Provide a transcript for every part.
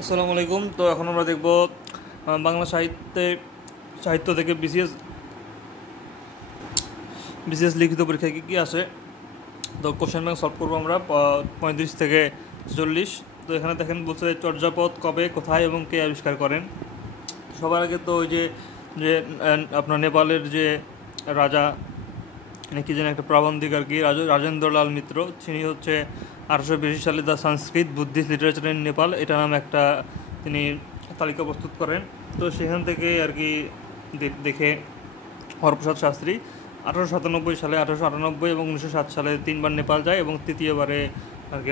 আসসালামু আলাইকুম। তো এখন আমরা দেখব বাংলা সাহিত্য থেকে বিসিএস বিসিএস লিখিত পরীক্ষায় কী কী আসে। তো কোশ্চেন ব্যাংক সলভ করবো আমরা 35 থেকে 40। তো এখানে দেখেন বলছে চর্যাপদ কবে, কোথায় এবং কে আবিষ্কার করেন। সবার আগে তো ওই যে যে আপনার নেপালের যে রাজা নাকি যেন একটা প্রাবন্ধিক আর কি রাজেন্দ্রলাল মিত্র, তিনি হচ্ছে 1882 সালে the Sanskrit Buddhist literature in Nepal এটা নামে একটা তিনি তালিকা প্রস্তুত করেন। তো সেখান থেকে আর কি দেখে হরপ্রসাদ শাস্ত্রী 1897 সালে, 1898 এবং 1907 সালে 3বার নেপাল যায় এবং তৃতীয়বারে আর কি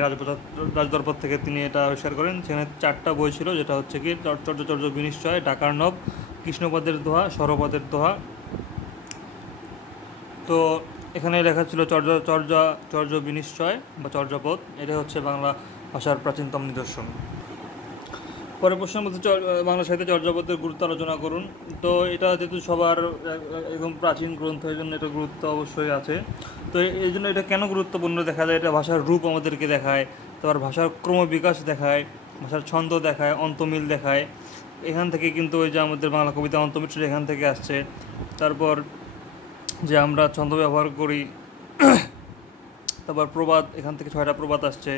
রাজদরবার থেকে তিনি এটা আবিষ্কার করেন। সেখানে 4টা বই ছিল, যেটা হচ্ছে কি চর্যাচর্য বিনিশ্চয়, ডাকার্ণব, কৃষ্ণপদের দোহা, সরপদের দোহা। তো এখানে লেখা ছিল চর্য বিনিশ্চয় বা চর্যাপদ, এটা হচ্ছে বাংলা ভাষার প্রাচীনতম নিদর্শন। পরের প্রশ্ন বলতে বাংলা সাহিত্যে চর্যাপদের গুরুত্ব আলোচনা করুন। তো এটা যেহেতু সবার একদম প্রাচীন গ্রন্থ, এই জন্য এটা গুরুত্ব অবশ্যই আছে। তো এই জন্য এটা কেন গুরুত্বপূর্ণ দেখা যায়, এটা ভাষার রূপ আমাদেরকে দেখায়, তারপর ভাষার ক্রমবিকাশ দেখায়, ভাষার ছন্দ দেখায়, অন্তমিল দেখায়। এখান থেকে কিন্তু ওই যে আমাদের বাংলা কবিতা অন্তমিশ্র এখান থেকে আসছে। তারপর যে আমরা ছন্দ ব্যবহার করি, তারপর প্রবাদ, এখান থেকে 6টা প্রবাদ আসছে।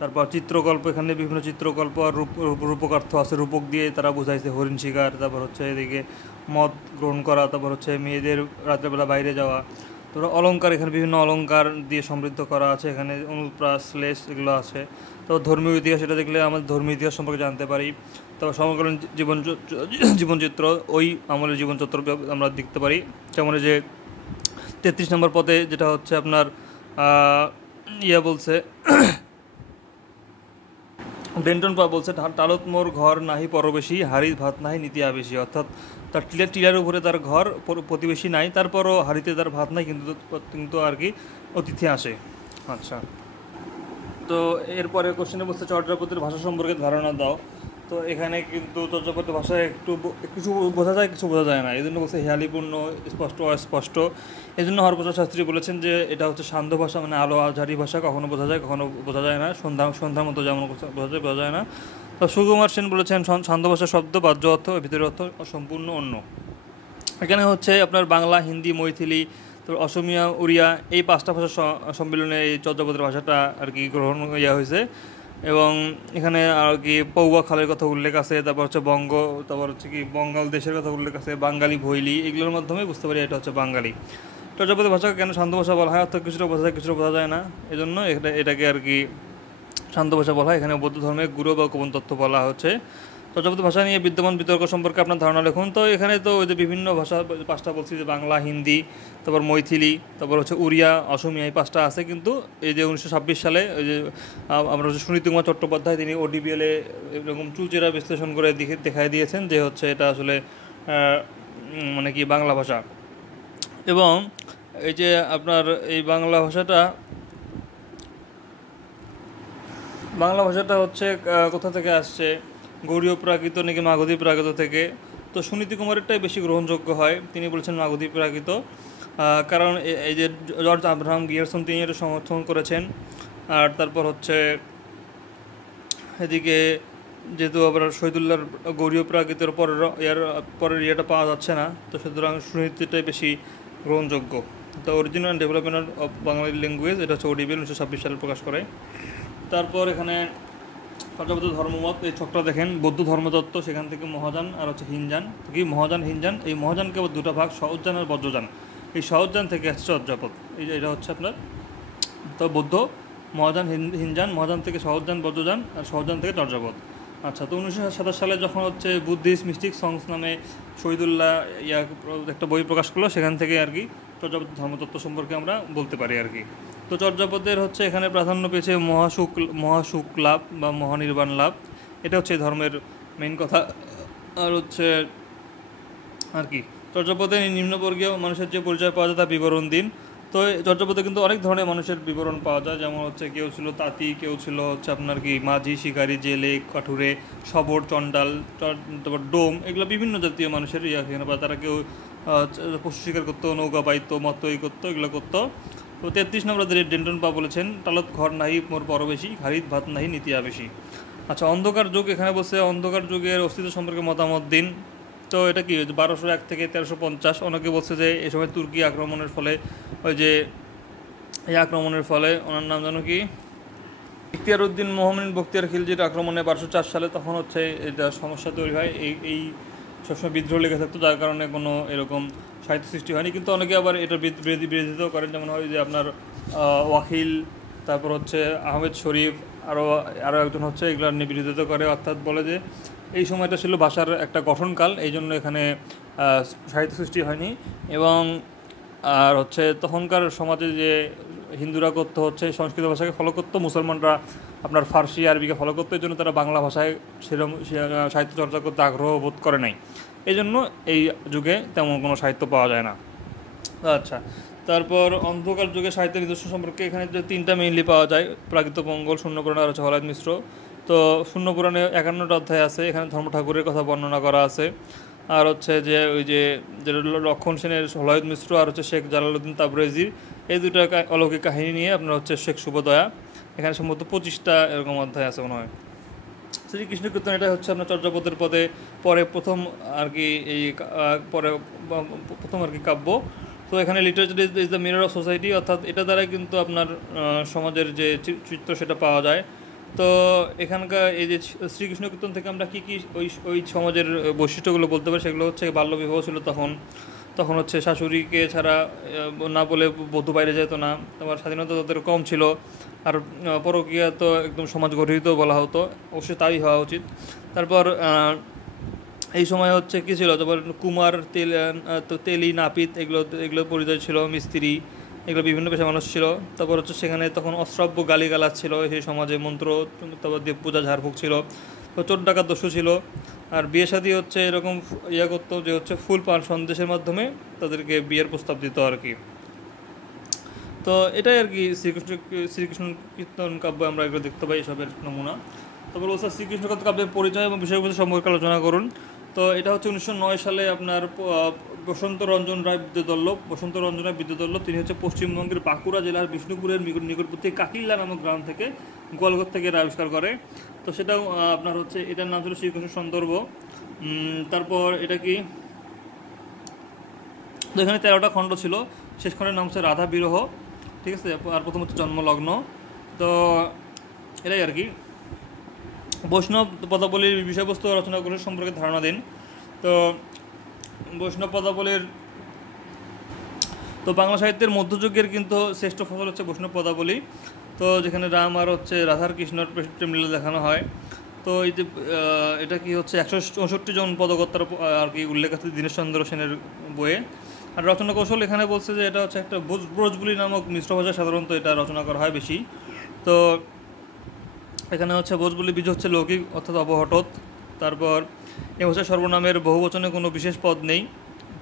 তারপর চিত্রকল্প, এখানে বিভিন্ন চিত্রকল্প আর রূপকার্থ আছে, রূপক দিয়ে তারা বোঝাইছে হরিণ শিকার, তারপর হচ্ছে এদিকে মদ গ্রহণ করা, তারপর হচ্ছে মেয়েদের রাত্রেবেলা বাইরে যাওয়া। তারপর অলঙ্কার, এখানে বিভিন্ন অলঙ্কার দিয়ে সমৃদ্ধ করা আছে, এখানে অনুপ্রাস, শ্লেষ এগুলো আছে। তো ধর্মীয় ইতিহাস, এটা দেখলে আমাদের ধর্মীয় ইতিহাস সম্পর্কে জানতে পারি। তারপর সমকালীন জীবনচিত্র, ওই আমলের জীবনচিত্র আমরা দেখতে পারি। যেমন যে 33 নম্বর পদে যেটা হচ্ছে আপনার বলছে ডেন্টন পা বলছে টালত মোর ঘর নাহি পরবেশী, হাড়ি ভাত নাহি নীতি আবেশী। অর্থাৎ তার টিলার উপরে তার ঘর, প্রতিবেশী নাই, তারপরও হাড়িতে তার ভাত নাই, কিন্তু আর কি অতিথি আসে। আচ্ছা, তো এরপরে কোশ্চেনে বলছে চর্যাপদের ভাষা সম্পর্কে ধারণা দাও। তো এখানে কিন্তু চর্যাপদের ভাষায় কিছু বোঝা যায়, কিছু বোঝা যায় না। এই জন্য বলছে হেয়ালিপূর্ণ, স্পষ্ট অস্পষ্ট। এই জন্য হরপ্রসাদ শাস্ত্রী বলেছেন যে এটা হচ্ছে সান্ধ্য ভাষা, মানে আলো আঝারি ভাষা, কখনো বোঝা যায়, কখনো বোঝা যায় না। সন্ধ্যার মতো যেমন বোঝা যায় না। তো সুকুমার সেন বলেছেন সান্ধ্য ভাষা শব্দ, বাহ্য অর্থ, ভিতরের অর্থ সম্পূর্ণ অন্য। এখানে হচ্ছে আপনার বাংলা, হিন্দি, মৈথিলি, তারপর অসমিয়া, উড়িয়া, এই 5টা ভাষা সম্মিলনে এই চর্যাপদের ভাষাটা আর কি গ্রহণ হয়েছে। এবং এখানে আর কি পৌয়া খালের কথা উল্লেখ আছে, তারপর হচ্ছে তারপর হচ্ছে কি বঙ্গাল দেশের কথা উল্লেখ আছে, বাঙালি, ভৈলি, এগুলোর মাধ্যমে বুঝতে পারি এটা হচ্ছে বাঙালি। চর্যাপদের ভাষাকে কেন শান্ত ভাষা বলা হয়, অর্থাৎ কিছুটা বোঝা যায়, কিছুটা বোঝা যায় না, এজন্য এটাকে আর কি শান্ত ভাষা বলা হয়। এখানে বৌদ্ধ ধর্মের গুরু বা গোপন তত্ত্ব বলা হচ্ছে। চর্যাপদ ভাষা নিয়ে বিদ্যমান বিতর্ক সম্পর্কে আপনার ধারণা লিখুন। তো এখানে তো ওই যে বিভিন্ন ভাষা 5টা বলছি, যে বাংলা, হিন্দি, তারপর মৈথিলি, তারপর হচ্ছে উড়িয়া, অসমিয়া, এই 5টা আছে। কিন্তু এই যে 1926 সালে ওই যে আমরা হচ্ছে সুনীতি কুমার চট্টোপাধ্যায়, তিনি ওডিবিএলে এরকম চুলচেরা বিশ্লেষণ করে দেখাই দিয়েছেন যে হচ্ছে এটা আসলে মানে কি বাংলা ভাষা। এবং এই যে আপনার এই বাংলা ভাষাটা হচ্ছে কোথা থেকে আসছে, গৌড়ীয় প্রাকৃত নাকি মাগধী প্রাকৃত থেকে। তো সুনীতি কুমারেরটাই বেশি গ্রহণযোগ্য হয়, তিনি বলেছেন মাগধী প্রাকৃত। কারণ এই যে জর্জ আব্রাহাম গিয়ারসন তিনি এটা সমর্থন করেছেন। আর তারপর হচ্ছে এদিকে যেহেতু আবার শহীদুল্লাহর গৌড়ীয় প্রাকৃতের পরের ইয়েটা পাওয়া যাচ্ছে না, তো সুতরাং সুনীতিটাই বেশি গ্রহণযোগ্য। The original development of Bangali language, এটা হচ্ছে ওডিবিএল 1926 সালে প্রকাশ করে। তারপর এখানে চর্যাপদ ধর্মমত, এই ছকটা দেখেন, বৌদ্ধ ধর্মতত্ত্ব, সেখান থেকে মহাযান আর হচ্ছে হিনযান, মহাযান হিনযান। এই মহাযানকে আবার 2টা ভাগ, সহজযান আর বজ্রযান। এই সহজযান থেকে আসছে চর্যাপদ, এটা হচ্ছে আপনার তো বৌদ্ধ মহাযান, হিনযান, মহাযান থেকে সহজযান, বজ্রযান, আর সহজযান থেকে চর্যাপদ। আচ্ছা, তো 1927 সালে যখন হচ্ছে বুদ্ধিস্ট মিস্টিক সংস নামে শহীদুল্লাহ একটা বই প্রকাশ করলো, সেখান থেকে আর কি চর্যাপদ ধর্মতত্ত্ব সম্পর্কে আমরা বলতে পারি আর কি। তো চর্যাপদের হচ্ছে এখানে প্রাধান্য পেয়েছে মহাসুখ লাভ বা মহানির্বাণ লাভ, এটা হচ্ছে ধর্মের মেইন কথা। আর হচ্ছে আর কি চর্যাপদে নিম্নবর্গীয় মানুষের যে পরিচয় পাওয়া যায় তার বিবরণ দিন। তো চর্যাপদে কিন্তু অনেক ধরনের মানুষের বিবরণ পাওয়া যায়, যেমন হচ্ছে কেউ ছিল তাঁতি, কেউ ছিল হচ্ছে আপনার কি মাঝি, শিকারী, জেলে, কাঠুরে, শবর, চণ্ডাল, তারপর ডোম, এগুলো বিভিন্ন জাতীয় মানুষের এখানে পাওয়া। তারা কেউ পশু শিকার করতো, নৌকা পাইতো, মতো করতো, এগুলো করতো। তো 33 নম্বর ডেন্টন পা বলেছেন টালত ঘর নাহি মোর পরবেশী, হাড়িত ভাত নাহি নীতি আবেশী। আচ্ছা, অন্ধকার যুগ এখানে বলছে অন্ধকার যুগের অস্তিত্ব সম্পর্কে মতামত দিন। তো এটা কি 1201 থেকে 1350। অনেকে বলছে যে এই সময় তুর্কি আক্রমণের ফলে, ওই যে এই আক্রমণের ফলে ওনার নাম জানো কি, ইখতিয়ার উদ্দিন মোহাম্মদ বখতিয়ার খিলজির আক্রমণে 1204 সালে, তখন হচ্ছে এটা সমস্যা তৈরি হয়। এই সবসময় বিদ্রোহ লেগে থাকতো, যার কারণে কোনো এরকম সাহিত্য সৃষ্টি হয়নি। কিন্তু অনেকে আবার এটা বিরোধিতাও করেন, যেমন হয় যে আপনার ওয়াকিল, তারপর হচ্ছে আহমেদ শরীফ, আরও আরও একজন হচ্ছে এগুলো নিয়ে বিরোধিতা করে, অর্থাৎ বলে যে এই সময়টা ছিল ভাষার একটা গঠনকাল, এই জন্য এখানে সাহিত্য সৃষ্টি হয়নি। এবং আর হচ্ছে তখনকার সমাজে যে হিন্দুরা করতো হচ্ছে সংস্কৃত ভাষাকে ফলো করতো, মুসলমানরা আপনার ফার্সি আরবিকে ফলো করতো, এই জন্য তারা বাংলা ভাষায় সেরকম সাহিত্য চর্চা করতে আগ্রহ বোধ করে নাই। এই জন্য এই যুগে তেমন কোনো সাহিত্য পাওয়া যায় না। আচ্ছা, তারপর অন্ধকার যুগে সাহিত্যের নিদর্শন সম্পর্কে এখানে যে 3টা মেইনলি পাওয়া যায়, প্রাকৃতমঙ্গল, শূন্যপুরাণ আর হচ্ছে হলাদ মিশ্র। তো শূন্যপুরাণে 51টা অধ্যায় আছে, এখানে ধর্ম ঠাকুরের কথা বর্ণনা করা আছে। আর হচ্ছে যে ওই যে লক্ষণ সেনের হলাদ মিশ্র আর হচ্ছে শেখ জালালউদ্দিন তাবরেজির, এই দুটো অলৌকিক কাহিনী নিয়ে আপনার হচ্ছে শেখ শুভদয়া, এখানে সম্ভবত 25টা এরকম অধ্যায় আছে মনে হয়। শ্রীকৃষ্ণ কীর্তন এটা হচ্ছে আপনার চর্যাপদের পদে পরে প্রথম আর কি, এই পরে প্রথম আর কি কাব্য। তো এখানে literature is the mirror of society, অর্থাৎ এটা দ্বারাই কিন্তু আপনার সমাজের যে চিত্র সেটা পাওয়া যায়। তো এখানকার এই যে শ্রীকৃষ্ণ কীর্তন থেকে আমরা কী কী ওই সমাজের বৈশিষ্ট্যগুলো বলতে পারি, সেগুলো হচ্ছে বাল্যবিবাহ ছিল তখন, তখন হচ্ছে শাশুড়িকে ছাড়া না বলে বধূ বাইরে যেত না, তোমার স্বাধীনতা তাদের কম ছিল, আর পরকীয়া তো একদম সমাজ গঠিত বলা হতো, অবশ্যই তাই হওয়া উচিত। তারপর এই সময় হচ্ছে কী ছিল, তারপর কুমার, তেলি, নাপিত, এগুলো পরিচয় ছিল, মিস্ত্রি, এগুলো বিভিন্ন পেশা মানুষ ছিল। তারপর হচ্ছে সেখানে তখন অশ্রাব্য গালিগালাজ ছিল সেই সমাজে, মন্ত্র, তারপর দেব পূজা, ঝাড়ফুঁক ছিল, তো চোর ডাকাত দস্যু ছিল। আর বিয়ে শাদী হচ্ছে এরকম করতো যে হচ্ছে ফুল পান সন্দেশের মাধ্যমে তাদেরকে বিয়ের প্রস্তাব দিত আর কি। তো এটাই আর কি শ্রীকৃষ্ণ কীর্তন কাব্য আমরা এগুলো দেখতে পাই, এসবের নমুনা। তারপর বলছে শ্রীকৃষ্ণ কাব্যের পরিচয় এবং বিষয়বস্তু সম্পর্কে আলোচনা করুন। তো এটা হচ্ছে 1909 সালে আপনার বসন্ত রঞ্জন রায় বিদ্যাদল্লভ, তিনি হচ্ছে পশ্চিমবঙ্গের বাঁকুড়া জেলার বিষ্ণুপুরের নিকটবর্তী কাকিল্লা নামক গ্রাম থেকে, গোয়ালঘর থেকে এটা আবিষ্কার করে। তো সেটাও আপনার হচ্ছে, এটার নাম ছিল শ্রীকৃষ্ণ সন্দর্ভ। তারপর এটা কি, তো এখানে 13টা খণ্ড ছিল, শেষ খণ্ডের নাম হচ্ছে রাধা বিরহ, ঠিক আছে। আর প্রথম হচ্ছে জন্মলগ্ন। তো এটাই আর কি। বৈষ্ণব পদাবলীর বিষয়বস্তু রচনাগুলো সম্পর্কে ধারণা দিন। তো বৈষ্ণব পদাবলীর, তো বাংলা সাহিত্যের মধ্যযুগের কিন্তু শ্রেষ্ঠ ফসল হচ্ছে বৈষ্ণব পদাবলী। তো যেখানে রাম আর হচ্ছে রাধার কৃষ্ণর প্রেমলীলা দেখানো হয়। তো এই যে এটা কি হচ্ছে 164 জন পদকর্তার আর কি উল্লেখ আছে দীনেশচন্দ্র সেনের বইয়ে। আর রচনা কৌশল এখানে বলছে যে এটা হচ্ছে একটা ব্রজবুলি নামক মিশ্র ভাষা, সাধারণত এটা রচনা করা হয় বেশি। তো এখানে হচ্ছে ব্রজবুলি বীজ হচ্ছে লৌকিক অর্থাৎ অবহটত। তারপর এ ভাষায় সর্বনামের বহুবচনে কোনো বিশেষ পদ নেই,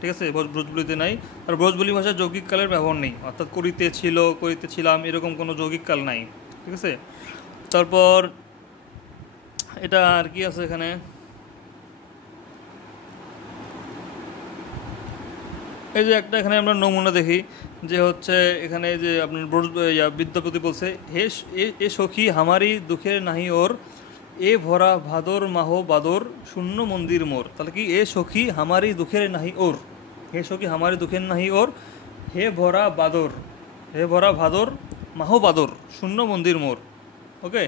ঠিক আছে, ব্রজবুলিতে নাই। আর ব্রজবুলি ভাষায় যৌগিক কালের ব্যবহার নেই, অর্থাৎ করিতে ছিল, করিতে ছিলাম, এরকম কোনো যৌগিক কাল নাই, ঠিক আছে। তারপর এটা আর কি আছে এখানে, এই যে একটা এখানে আমরা নমুনা দেখি যে হচ্ছে এখানে যে আপনার বিদ্যাপতি বলছে, এ সখী হামারি দুঃখের নাহি ওর, এ ভরা ভাদর মাহ বাদর, শূন্য মন্দির মোর। তাহলে কি, এ সখী হামারি দুঃখের নাহি ওর, হে সখী হামারি দুঃখের নাহি ওর, হে ভরা ভাদর মাহ বাদর, শূন্য মন্দির মোর। ওকে,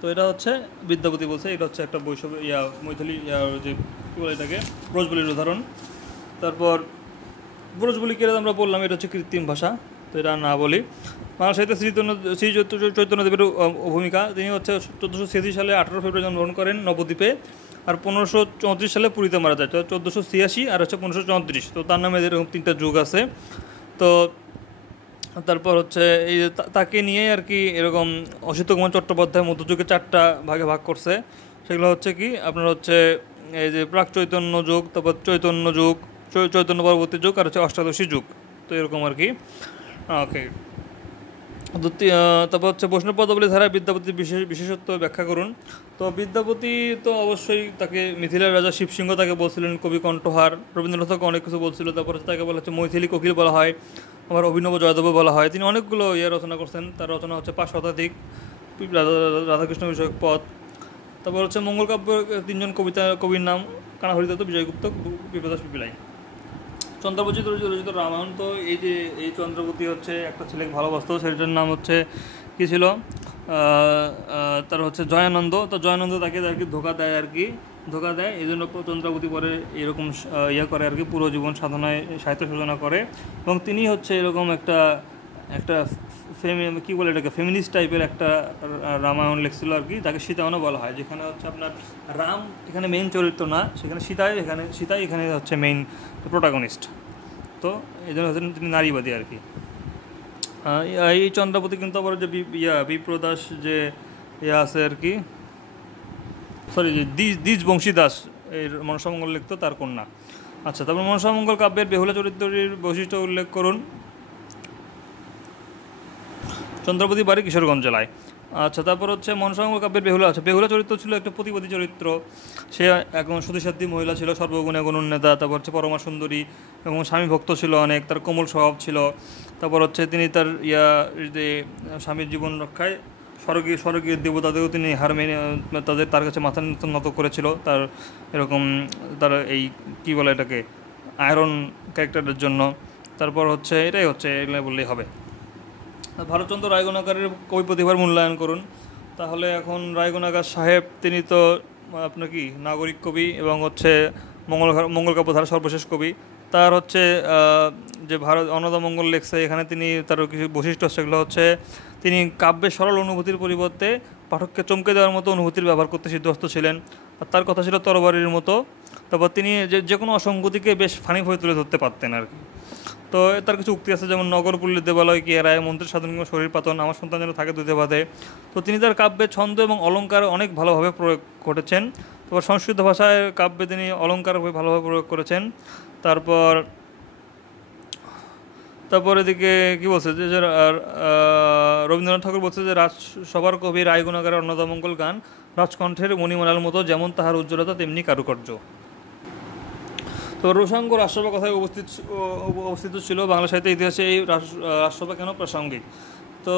তো এটা হচ্ছে বিদ্যাপতি বলছে, এটা হচ্ছে একটা বৈষম্য মৈথিলি যে কী বলে এটাকে, ব্রজবুলির উদাহরণ। তারপর ব্রজবুলি কেরাত আমরা বললাম এটা হচ্ছে কৃত্রিম ভাষা, তো এটা না বলি। বাংলা সাহিত্যে শ্রী চৈতন্যদেবের ভূমিকা, তিনি হচ্ছে 1486 সালে 18 ফেব্রুয়ারি জন্মগ্রহণ করেন নবদ্বীপে, আর 1534 সালে পুরীতে মারা যায়। তো 1486 আর হচ্ছে 1534, তো তার নামে এরকম 3টা যুগ আছে। তো তারপর হচ্ছে এই তাকে নিয়ে আর কি এরকম অসিত কুমার চট্টোপাধ্যায় মধ্যযুগে 4টা ভাগে ভাগ করছে। সেগুলো হচ্ছে কি আপনার হচ্ছে এই যে প্রাক চৈতন্য যুগ, তারপর চৈতন্য যুগ, চৈতন্য পরবর্তী যুগ, আর হচ্ছে অষ্টাদশী যুগ, তো এরকম আর কি। ওকে, তারপর হচ্ছে বৈষ্ণব পদাবলী ধারায় বিদ্যাপতির বিশেষত্ব ব্যাখ্যা করুন। তো বিদ্যাপতি তো অবশ্যই, তাকে মিথিলার রাজা শিবসিংহ তাকে বলছিলেন কবি কণ্ঠহার, রবীন্দ্রনাথকে অনেক কিছু বলছিল। তারপর তাকে বলা হচ্ছে মৈথিলি কোকিল বলা হয়, আবার অভিনব জয়দেব বলা হয়। তিনি অনেকগুলো রচনা করছেন, তার রচনা হচ্ছে 5 শতাধিক রাধাকৃষ্ণ বিষয়ক পদ। তারপর হচ্ছে মঙ্গল কাব্য তিনজন কবির নাম: কানা হরিদত্ত, বিজয়গুপ্ত, বিপ্রদাস পিপিলাই। চন্দ্রবতী রচিত রামায়ণ। তো এই চন্দ্রবতী হচ্ছে একটা ছেলেকে ভালোবাসতো, সেটার নাম হচ্ছে কী ছিল, তার হচ্ছে জয়ানন্দ। তো জয়ানন্দ তাকে আর কি ধোকা দেয়, এই জন্য চন্দ্রাবতী পরে এরকম করে আর কি পুরো জীবন সাধনায় সাহিত্য সাধনা করে। এবং তিনি হচ্ছে এরকম একটা কী বলে এটাকে, ফেমিনিস্ট টাইপের একটা রামায়ণ লিখছিল আর কি, তাকে সীতায়নও বলা হয়, যেখানে হচ্ছে আপনার রাম এখানে মেইন চরিত্র না, সেখানে সীতাই এখানে হচ্ছে মেইন প্রোটাগনিস্ট। তো এই জন্য হচ্ছেন তিনি নারীবাদী আর কি। এই চন্দ্রাবতী কিন্তু আবার যে বিপ্রদাস যে আছে আর কি, সরি দ্বিজ বংশী দাস এর মনসামঙ্গল লিখত, তার কন্যা। আচ্ছা, তারপর মনসামঙ্গল কাব্যের বেহুলা চরিত্রটির বৈশিষ্ট্য উল্লেখ করুন। চন্দ্রবতী বাড়ি কিশোরগঞ্জ জেলায়। আচ্ছা, তারপর হচ্ছে মনসামঙ্গল কাব্যের বেহুলা চরিত্র ছিল একটা প্রতিবাদী চরিত্র। সে একজন সতীসাধ্যী মহিলা ছিল, সর্বগুণে গুণোন্নেতা। তারপর হচ্ছে পরমা সুন্দরী এবং স্বামী ভক্ত ছিল অনেক, তার কোমল স্বভাব ছিল। তারপর হচ্ছে তিনি তার যে স্বামীর জীবন রক্ষায় স্বর্গীয় দেবতাদেরও তিনি হার মেনে তার কাছে মাথা নত করেছিল, তার এরকম তার এই কী বলে এটাকে আয়রন ক্যারেক্টারের জন্য। তারপর হচ্ছে এটাই হচ্ছে, এগুলো বললেই হবে। ভারতচন্দ্র রায়গণাকারের কবি প্রতিভার মূল্যায়ন করুন। তাহলে এখন রায়গণাকার সাহেব তিনি তো আপনার কি নাগরিক কবি এবং হচ্ছে মঙ্গল কাব্য ধারা সর্বশেষ কবি। তার হচ্ছে যে অন্নদামঙ্গল লেখছে, এখানে তিনি তার কিছু বৈশিষ্ট্য, সেগুলো হচ্ছে তিনি কাব্যের সরল অনুভূতির পরিবর্তে পাঠককে চমকে দেওয়ার মতো অনুভূতির ব্যবহার করতে সিদ্ধহস্ত ছিলেন। আর তার কথা ছিল তরবারির মতো। তারপর তিনি যে কোনো অসঙ্গতিকে বেশ ফানিকভাবে তুলে ধরতে পারতেন আর কি। তো তার কিছু উক্তি আছে, যেমন নগরপল্লীর দেবালয় কি এরায়, মন্ত্রের সাধন কিংবা শরীর পাতন, আমার সন্তান যেন থাকে দুধে ভাতে। তো তিনি তার কাব্যে ছন্দ এবং অলঙ্কার অনেক ভালোভাবে প্রয়োগ করেছেন। তারপর সংস্কৃত ভাষায় কাব্যে তিনি অলঙ্কার ভালোভাবে প্রয়োগ করেছেন। তারপর এদিকে কী বলছে যে রবীন্দ্রনাথ ঠাকুর বলছে যে রাজসভার কবি রায়গুণাকারের অন্নদামঙ্গল গান রাজকণ্ঠের মণিমালার মতো, যেমন তাহার উজ্জ্বলতা তেমনি কারুকার্য। তো রোষাঙ্গ রাজসভা কথায় অবস্থিত ছিল বাংলা সাহিত্যের ইতিহাসে। এই রাজসভা কেন প্রাসঙ্গিক? তো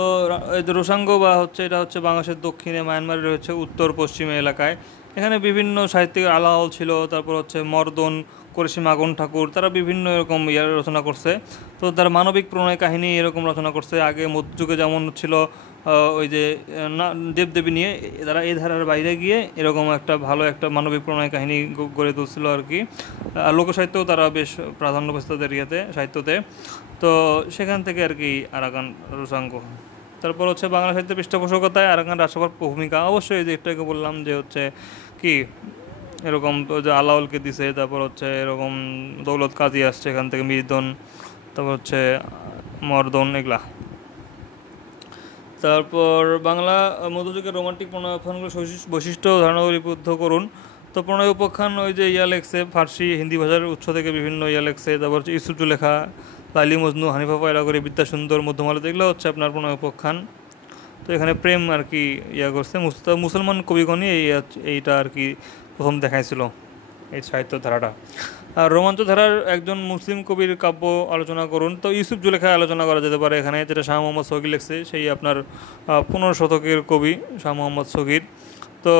রোষাঙ্গ বা হচ্ছে এটা হচ্ছে বাংলাদেশের দক্ষিণে, মায়ানমারে রয়েছে উত্তর পশ্চিমে এলাকায়। এখানে বিভিন্ন সাহিত্যিক আলাওল ছিল, তারপর হচ্ছে মর্দন, করেছি মাগন ঠাকুর, তারা বিভিন্ন এরকম রচনা করছে। তো তার মানবিক প্রণয় কাহিনী এরকম রচনা করছে। আগে মধ্যযুগে যেমন ছিল ওই যে দেবদেবী নিয়ে, তারা এই ধারার বাইরে গিয়ে এরকম একটা ভালো একটা মানবিক প্রণয় কাহিনী গড়ে তুলছিল আর কি। আর লোকসাহিত্যেও তারা বেশ প্রাধান্য পেয়েছে তাদের সাহিত্যতে। তো সেখান থেকে আর কি আরাকান রোষাঙ্গ। তারপর হচ্ছে বাংলা সাহিত্যের পৃষ্ঠপোষকতায় আরাকান রাজসভার ভূমিকা। অবশ্যই যে একটু আগে বললাম যে হচ্ছে কি এরকম যে আলাউলকে দিছে, তারপর হচ্ছে এরকম দৌলত কাজী আসছে এখান থেকে, মির্দন, তারপর হচ্ছে মর্দন, এগুলা। তারপর বাংলা মধ্যযুগের রোমান্টিক প্রণয় উপাখ্যানগুলো বৈশিষ্ট্য ধারণা লিপিবদ্ধ করুন। তো প্রণয় উপাখ্যান ওই যে লেখছে ফার্সি হিন্দি ভাষার উৎস থেকে বিভিন্ন লেখছে। তারপর হচ্ছে ইউসুফ জুলেখা, লাইলি মজনু, হানিফা পয়লাগরি, বিদ্যাসুন্দর, মধ্যমালতি, এগুলো হচ্ছে আপনার প্রণয় উপাখ্যান। তো এখানে প্রেম আর কি করছে। মুসলমান কবিগণই এইটা আর কি প্রথম দেখাইছিল এই সাহিত্য ধারাটা। আর রোমাঞ্চ ধারার একজন মুসলিম কবির কাব্য আলোচনা করুন। তো ইউসুফ জুলেখায় আলোচনা করা যেতে পারে এখানে, যেটা শাহ মোহাম্মদ সগির লিখছে, সেই আপনার 15 শতকের কবি শাহ মোহাম্মদ সগির। তো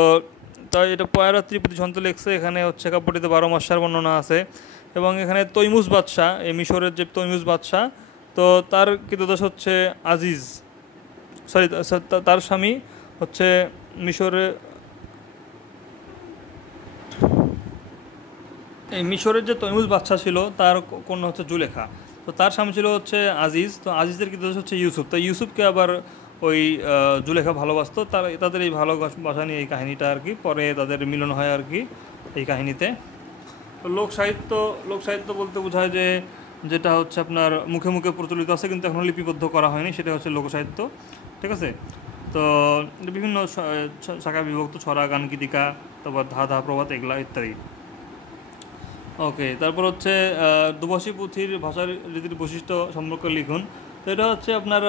তাই এটা পয়রা ত্রিপতি ছন্দ লিখছে। এখানে হচ্ছে কাব্যটিতে 12 মাসের বর্ণনা আছে। এবং এখানে তৈমুজ বাদশাহ, এই মিশরের যে তৈমুজ বাদশাহ, তো তার কৃতদাস হচ্ছে আজিজ, সরি তার স্বামী হচ্ছে মিশরের যে তৈমুজ বাদশাহ ছিল তার কন্যা হচ্ছে জুলেখা। তো তার স্বামী ছিল হচ্ছে আজিজ। তো আজিজের কৃতদাস হচ্ছে ইউসুফ। তো ইউসুফকে আবার ওই জুলেখা ভালোবাসতো। তাদের এই ভালোবাসা নিয়ে এই কাহিনিটা আর কি, পরে তাদের মিলন হয় আর কি এই কাহিনিতে। তো লোকসাহিত্য বলতে বোঝায় যে যেটা হচ্ছে আপনার মুখে মুখে প্রচলিত আছে কিন্তু এখনও লিপিবদ্ধ করা হয়নি, সেটা হচ্ছে লোকসাহিত্য। ঠিক আছে। তো বিভিন্ন শাখা বিভক্ত, ছড়া, গান, গীতিকা, তারপর ধাঁধা, প্রভাত, এগুলা ইত্যাদি। ওকে, তারপর হচ্ছে দুভাষী পুঁথির ভাষার রীতির বৈশিষ্ট্য সম্পর্কে লিখুন। তো এটা হচ্ছে আপনার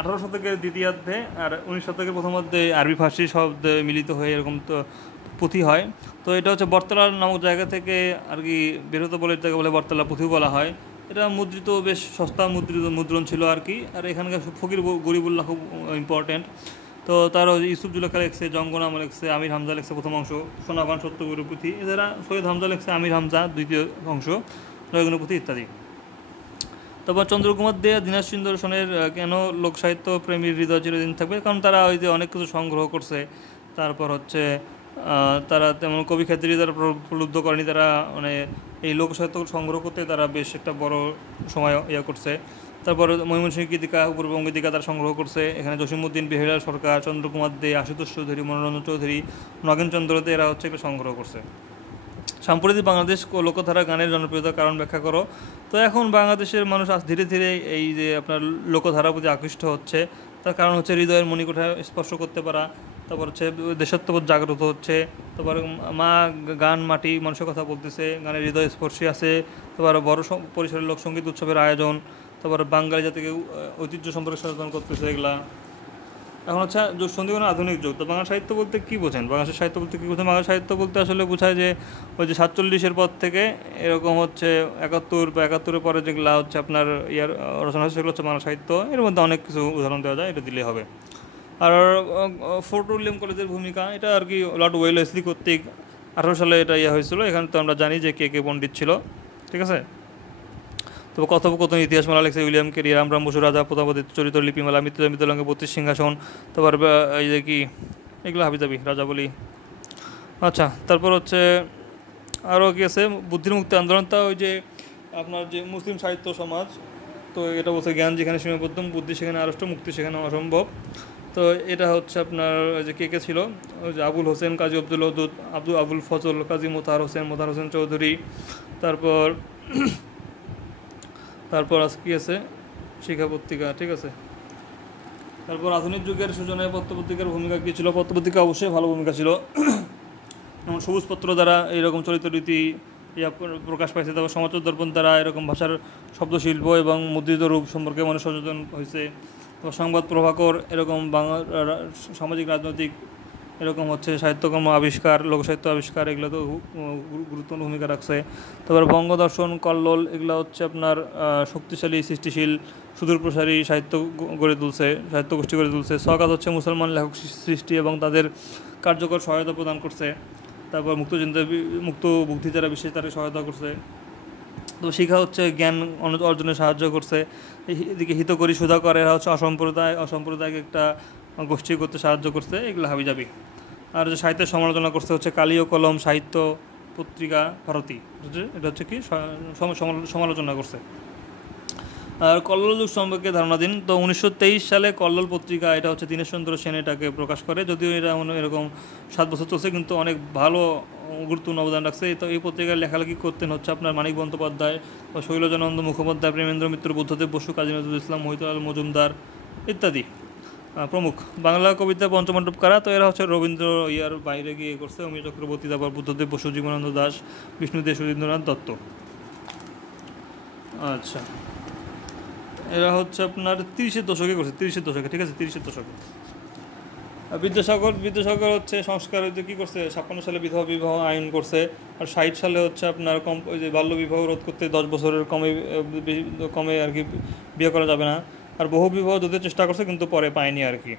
18 শতকের দ্বিতীয়ার্ধে আর 19 শতকের প্রথমার্ধে আরবি ফার্সি শব্দ মিলিত হয়ে এরকম তো পুঁথি হয়। তো এটা হচ্ছে বটতলা নামক জায়গা থেকে আর কি বেরোত বলে এটাকে বলে বটতলা পুঁথি বলা হয়। এটা মুদ্রিত বেশ সস্তা মুদ্রণ ছিল আর কি। আর এখানকার ফকির গরিবুল্লাহ খুব ইম্পর্টেন্ট। তো তার ইউসুফ জুলেখা লেখছে, জঙ্গনামা লেখছে, আমির হামজা লেখছে প্রথম অংশ, সোনাবান সত্যগুরু পুঁথি, এছাড়া সৈয়দ হামজা লেখছে আমির হামজা দ্বিতীয় অংশ, জয়গুণ পুঁথি ইত্যাদি। তারপর চন্দ্রকুমার দে, দীনেশ চন্দ্র সেনের কেন লোক সাহিত্য প্রেমীর হৃদয় চিরদিন থাকবে, কারণ তারা ওই যে অনেক কিছু সংগ্রহ করছে, তারপর হচ্ছে তারা তেমন কবি ক্ষেত্রে তারা প্রলুব্ধ করেনি, তারা মানে এই লোক সাহিত্য সংগ্রহ করতে তারা বেশ একটা বড় সময় করছে। তারপর ময়মনসিংহ গীতিকা, পূর্ববঙ্গ গীতিকা তারা সংগ্রহ করছে, এখানে জসিমউদ্দিন, বেহুলা সরকার, চন্দ্রকুমার দে, আশুতোষ চৌধুরী, মনোরঞ্জন চৌধুরী, নগেনচন্দ্র দে এরা হচ্ছে একটা সংগ্রহ করছে। সাম্প্রতিক বাংলাদেশ লোকধারা গানের জনপ্রিয়তার কারণ ব্যাখ্যা করো। তো এখন বাংলাদেশের মানুষ ধীরে ধীরে এই যে আপনার লোকধারার প্রতি আকৃষ্ট হচ্ছে, তার কারণ হচ্ছে হৃদয়ের মণিকোঠা স্পর্শ করতে পারা, তারপর হচ্ছে দেশাত্মবোধ জাগ্রত হচ্ছে, তারপর মা গান মাটি মানুষের কথা বলতেছে, গানের হৃদয় স্পর্শী আছে, তারপর বড় পরিসরের লোকসঙ্গীত উৎসবের আয়োজন, তারপর বাঙালি জাতিকে ঐতিহ্য সম্পর্কে সচেতন করতেছে এগুলা। এখন হচ্ছে সন্ধিক্ষণ আধুনিক যুগ। তো বাংলা সাহিত্য বলতে কী বোঝেন, বাংলা সাহিত্য বলতে কী বোঝেন? বাংলা সাহিত্য বলতে আসলে বোঝায় যে ওই যে 47-এর পর থেকে এরকম হচ্ছে 71 বা 71-এর পরে যেগুলো হচ্ছে আপনার রচনা হচ্ছে সেগুলো হচ্ছে বাংলা সাহিত্য। এর মধ্যে অনেক কিছু উদাহরণ দেওয়া যায়, এটা দিলেই হবে। আর ফোর্ট উইলিয়াম কলেজের ভূমিকা, এটা আর কি লর্ড ওয়েলেসলি কর্তৃক 18 সালে এটা হয়েছিল। এখানে তো আমরা জানি যে কে পণ্ডিত ছিল, ঠিক আছে। তো কথোপকথন ইতিহাসমালা লেখছে উইলিয়াম কেরি, রামরাম বসু, রাজা প্রতাপাদিত্য চরিত্র লিপিমালা, মৃত্যুলঙ্গে 32 সিংহাসন, তারপর এই যে কি এগুলো হাবিজাবি রাজা বলি। আচ্ছা, তারপর হচ্ছে আরও কি আছে, বুদ্ধির মুক্তি আন্দোলন, তা ওই যে আপনার যে মুসলিম সাহিত্য সমাজ, তো এটা বলছে জ্ঞান যেখানে সীমাবদ্ধ, বুদ্ধি সেখানে আড়ষ্ট, মুক্তি সেখানে অসম্ভব। তো এটা হচ্ছে আপনার যে কে ছিল, ওই যে আবুল হোসেন, কাজী আব্দুল ওদুদ, আবুল ফজল, কাজী মোতাহার হোসেন চৌধুরী। তারপর আজ কী আছে, শিক্ষা পত্রিকা, ঠিক আছে। তারপর আধুনিক যুগের সূচনায় পত্রপত্রিকার ভূমিকা কী ছিল? পত্রপত্রিকা অবশ্যই ভালো ভূমিকা ছিল, যেমন সবুজপত্র দ্বারা এইরকম চরিত্র রীতি প্রকাশ পাইছে, তারপর সমাচার দর্পণ দ্বারা এরকম ভাষার শব্দশিল্প এবং মুদ্রিত রূপ সম্পর্কে মানুষ সচেতন হয়েছে। তারপর সংবাদ প্রভাকর এরকম বাংলা সামাজিক রাজনৈতিক এরকম হচ্ছে সাহিত্যকর্ম আবিষ্কার, লোকসাহিত্য আবিষ্কার, এগুলো তো গুরুত্বপূর্ণ ভূমিকা রাখছে। তারপর বঙ্গদর্শন, কল্লোল এগুলো হচ্ছে আপনার শক্তিশালী, সৃষ্টিশীল, সুদূরপ্রসারী সাহিত্য গড়ে তুলছে, সাহিত্য গোষ্ঠী গড়ে তুলছে। সকাত হচ্ছে মুসলমান লেখক সৃষ্টি এবং তাদের কার্যকর সহায়তা প্রদান করছে। তারপর মুক্ত বুদ্ধি যারা বিশেষ তারা সহায়তা করছে। তো শিক্ষা হচ্ছে জ্ঞান অর্জনে সাহায্য করছে। এদিকে হিতকরী সুধাকর এরা হচ্ছে অসাম্প্রদায়িক একটা গোষ্ঠী করতে সাহায্য করছে, এগুলো হাবিজাবি। আর যে সাহিত্যের সমালোচনা করছে হচ্ছে কালি ও কলম সাহিত্য পত্রিকা ভারতী, এটা হচ্ছে কি সমালোচনা করছে। আর কল্লোল যুগ সম্পর্কে ধারণা দিন। তো 1923 সালে কল্লোল পত্রিকা, এটা হচ্ছে দীনেশচন্দ্র সেন এটাকে প্রকাশ করে, যদিও এটা এরকম 7 বছর চলছে, কিন্তু অনেক ভালো গুরুত্বপূর্ণ অবদান রাখছে। তো এই পত্রিকায় লেখালেখি করতেন হচ্ছে আপনার মানিক বন্দ্যোপাধ্যায়, শৈলজানন্দ মুখোপাধ্যায়, প্রেমেন্দ্র মিত্র, বুদ্ধদেব বসু, কাজী নজরুল ইসলাম, মহিতুলাল মজুমদার ইত্যাদি প্রমুখ। বাংলা কবিতা পঞ্চমণ্ডপ কারা, তো এরা হচ্ছে রবীন্দ্র বাইরে গিয়ে করছে, অমিয় চক্রবর্তী, তারপর বুদ্ধদেব বসু, জীবনানন্দ দাশ, বিষ্ণুদেব, সুরেন্দ্রনাথ দত্ত। আচ্ছা, এরা হচ্ছে আপনার 30-এর দশকে করছে, 30-এর দশকে, ঠিক আছে, 30-এর দশকে। বিদ্যাসাগর হচ্ছে সংস্কার হইতে কী করছে, 56 সালে বিধবা বিবাহ আইন করছে। আর 60 সালে হচ্ছে আপনার ওই যে বাল্য বিবাহ রোধ করতে 10 বছরের কমে আর কি বিয়ে করা যাবে না। আর বহু বিবাহ যদিও চেষ্টা করছে, কিন্তু পরে পায়নি আর কি।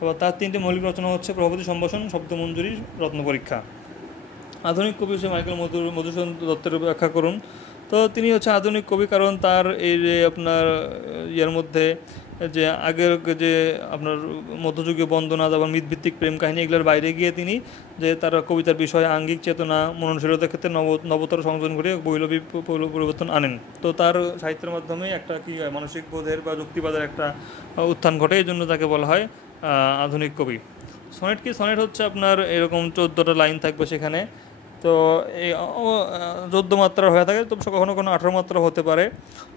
এবার তার 3টি মৌলিক রচনা হচ্ছে প্রভাবতী সম্ভাষণ, শব্দমঞ্জুরি, রত্ন পরীক্ষা। আধুনিক কবি হচ্ছে মাইকেল মধুসূদন দত্তের ব্যাখ্যা করুন। তো তিনি হচ্ছে আধুনিক কবি কারণ তার এই যে আপনার মধ্যে যে আগের যে আপনার মধ্যযুগীয় বন্দনা, তারপর মিথভিত্তিক প্রেম কাহিনী, এগুলোর বাইরে গিয়ে তিনি যে তার কবিতার বিষয়ে আঙ্গিক চেতনা, মননশীলতার ক্ষেত্রে নবতর সংযোজন করে বৈপ্লবিক পরিবর্তন আনেন। তো তার সাহিত্যের মাধ্যমে একটা কি মানসিক বোধের বা যুক্তিবাদের একটা উত্থান ঘটে, এই জন্য তাকে বলা হয় আধুনিক কবি। সনেট কি, সনেট হচ্ছে আপনার এরকম 14টা লাইন থাকবে সেখানে। তো এই 14 মাত্রার হয়ে থাকে, তো কখনো কোনো 18 মাত্রা হতে পারে।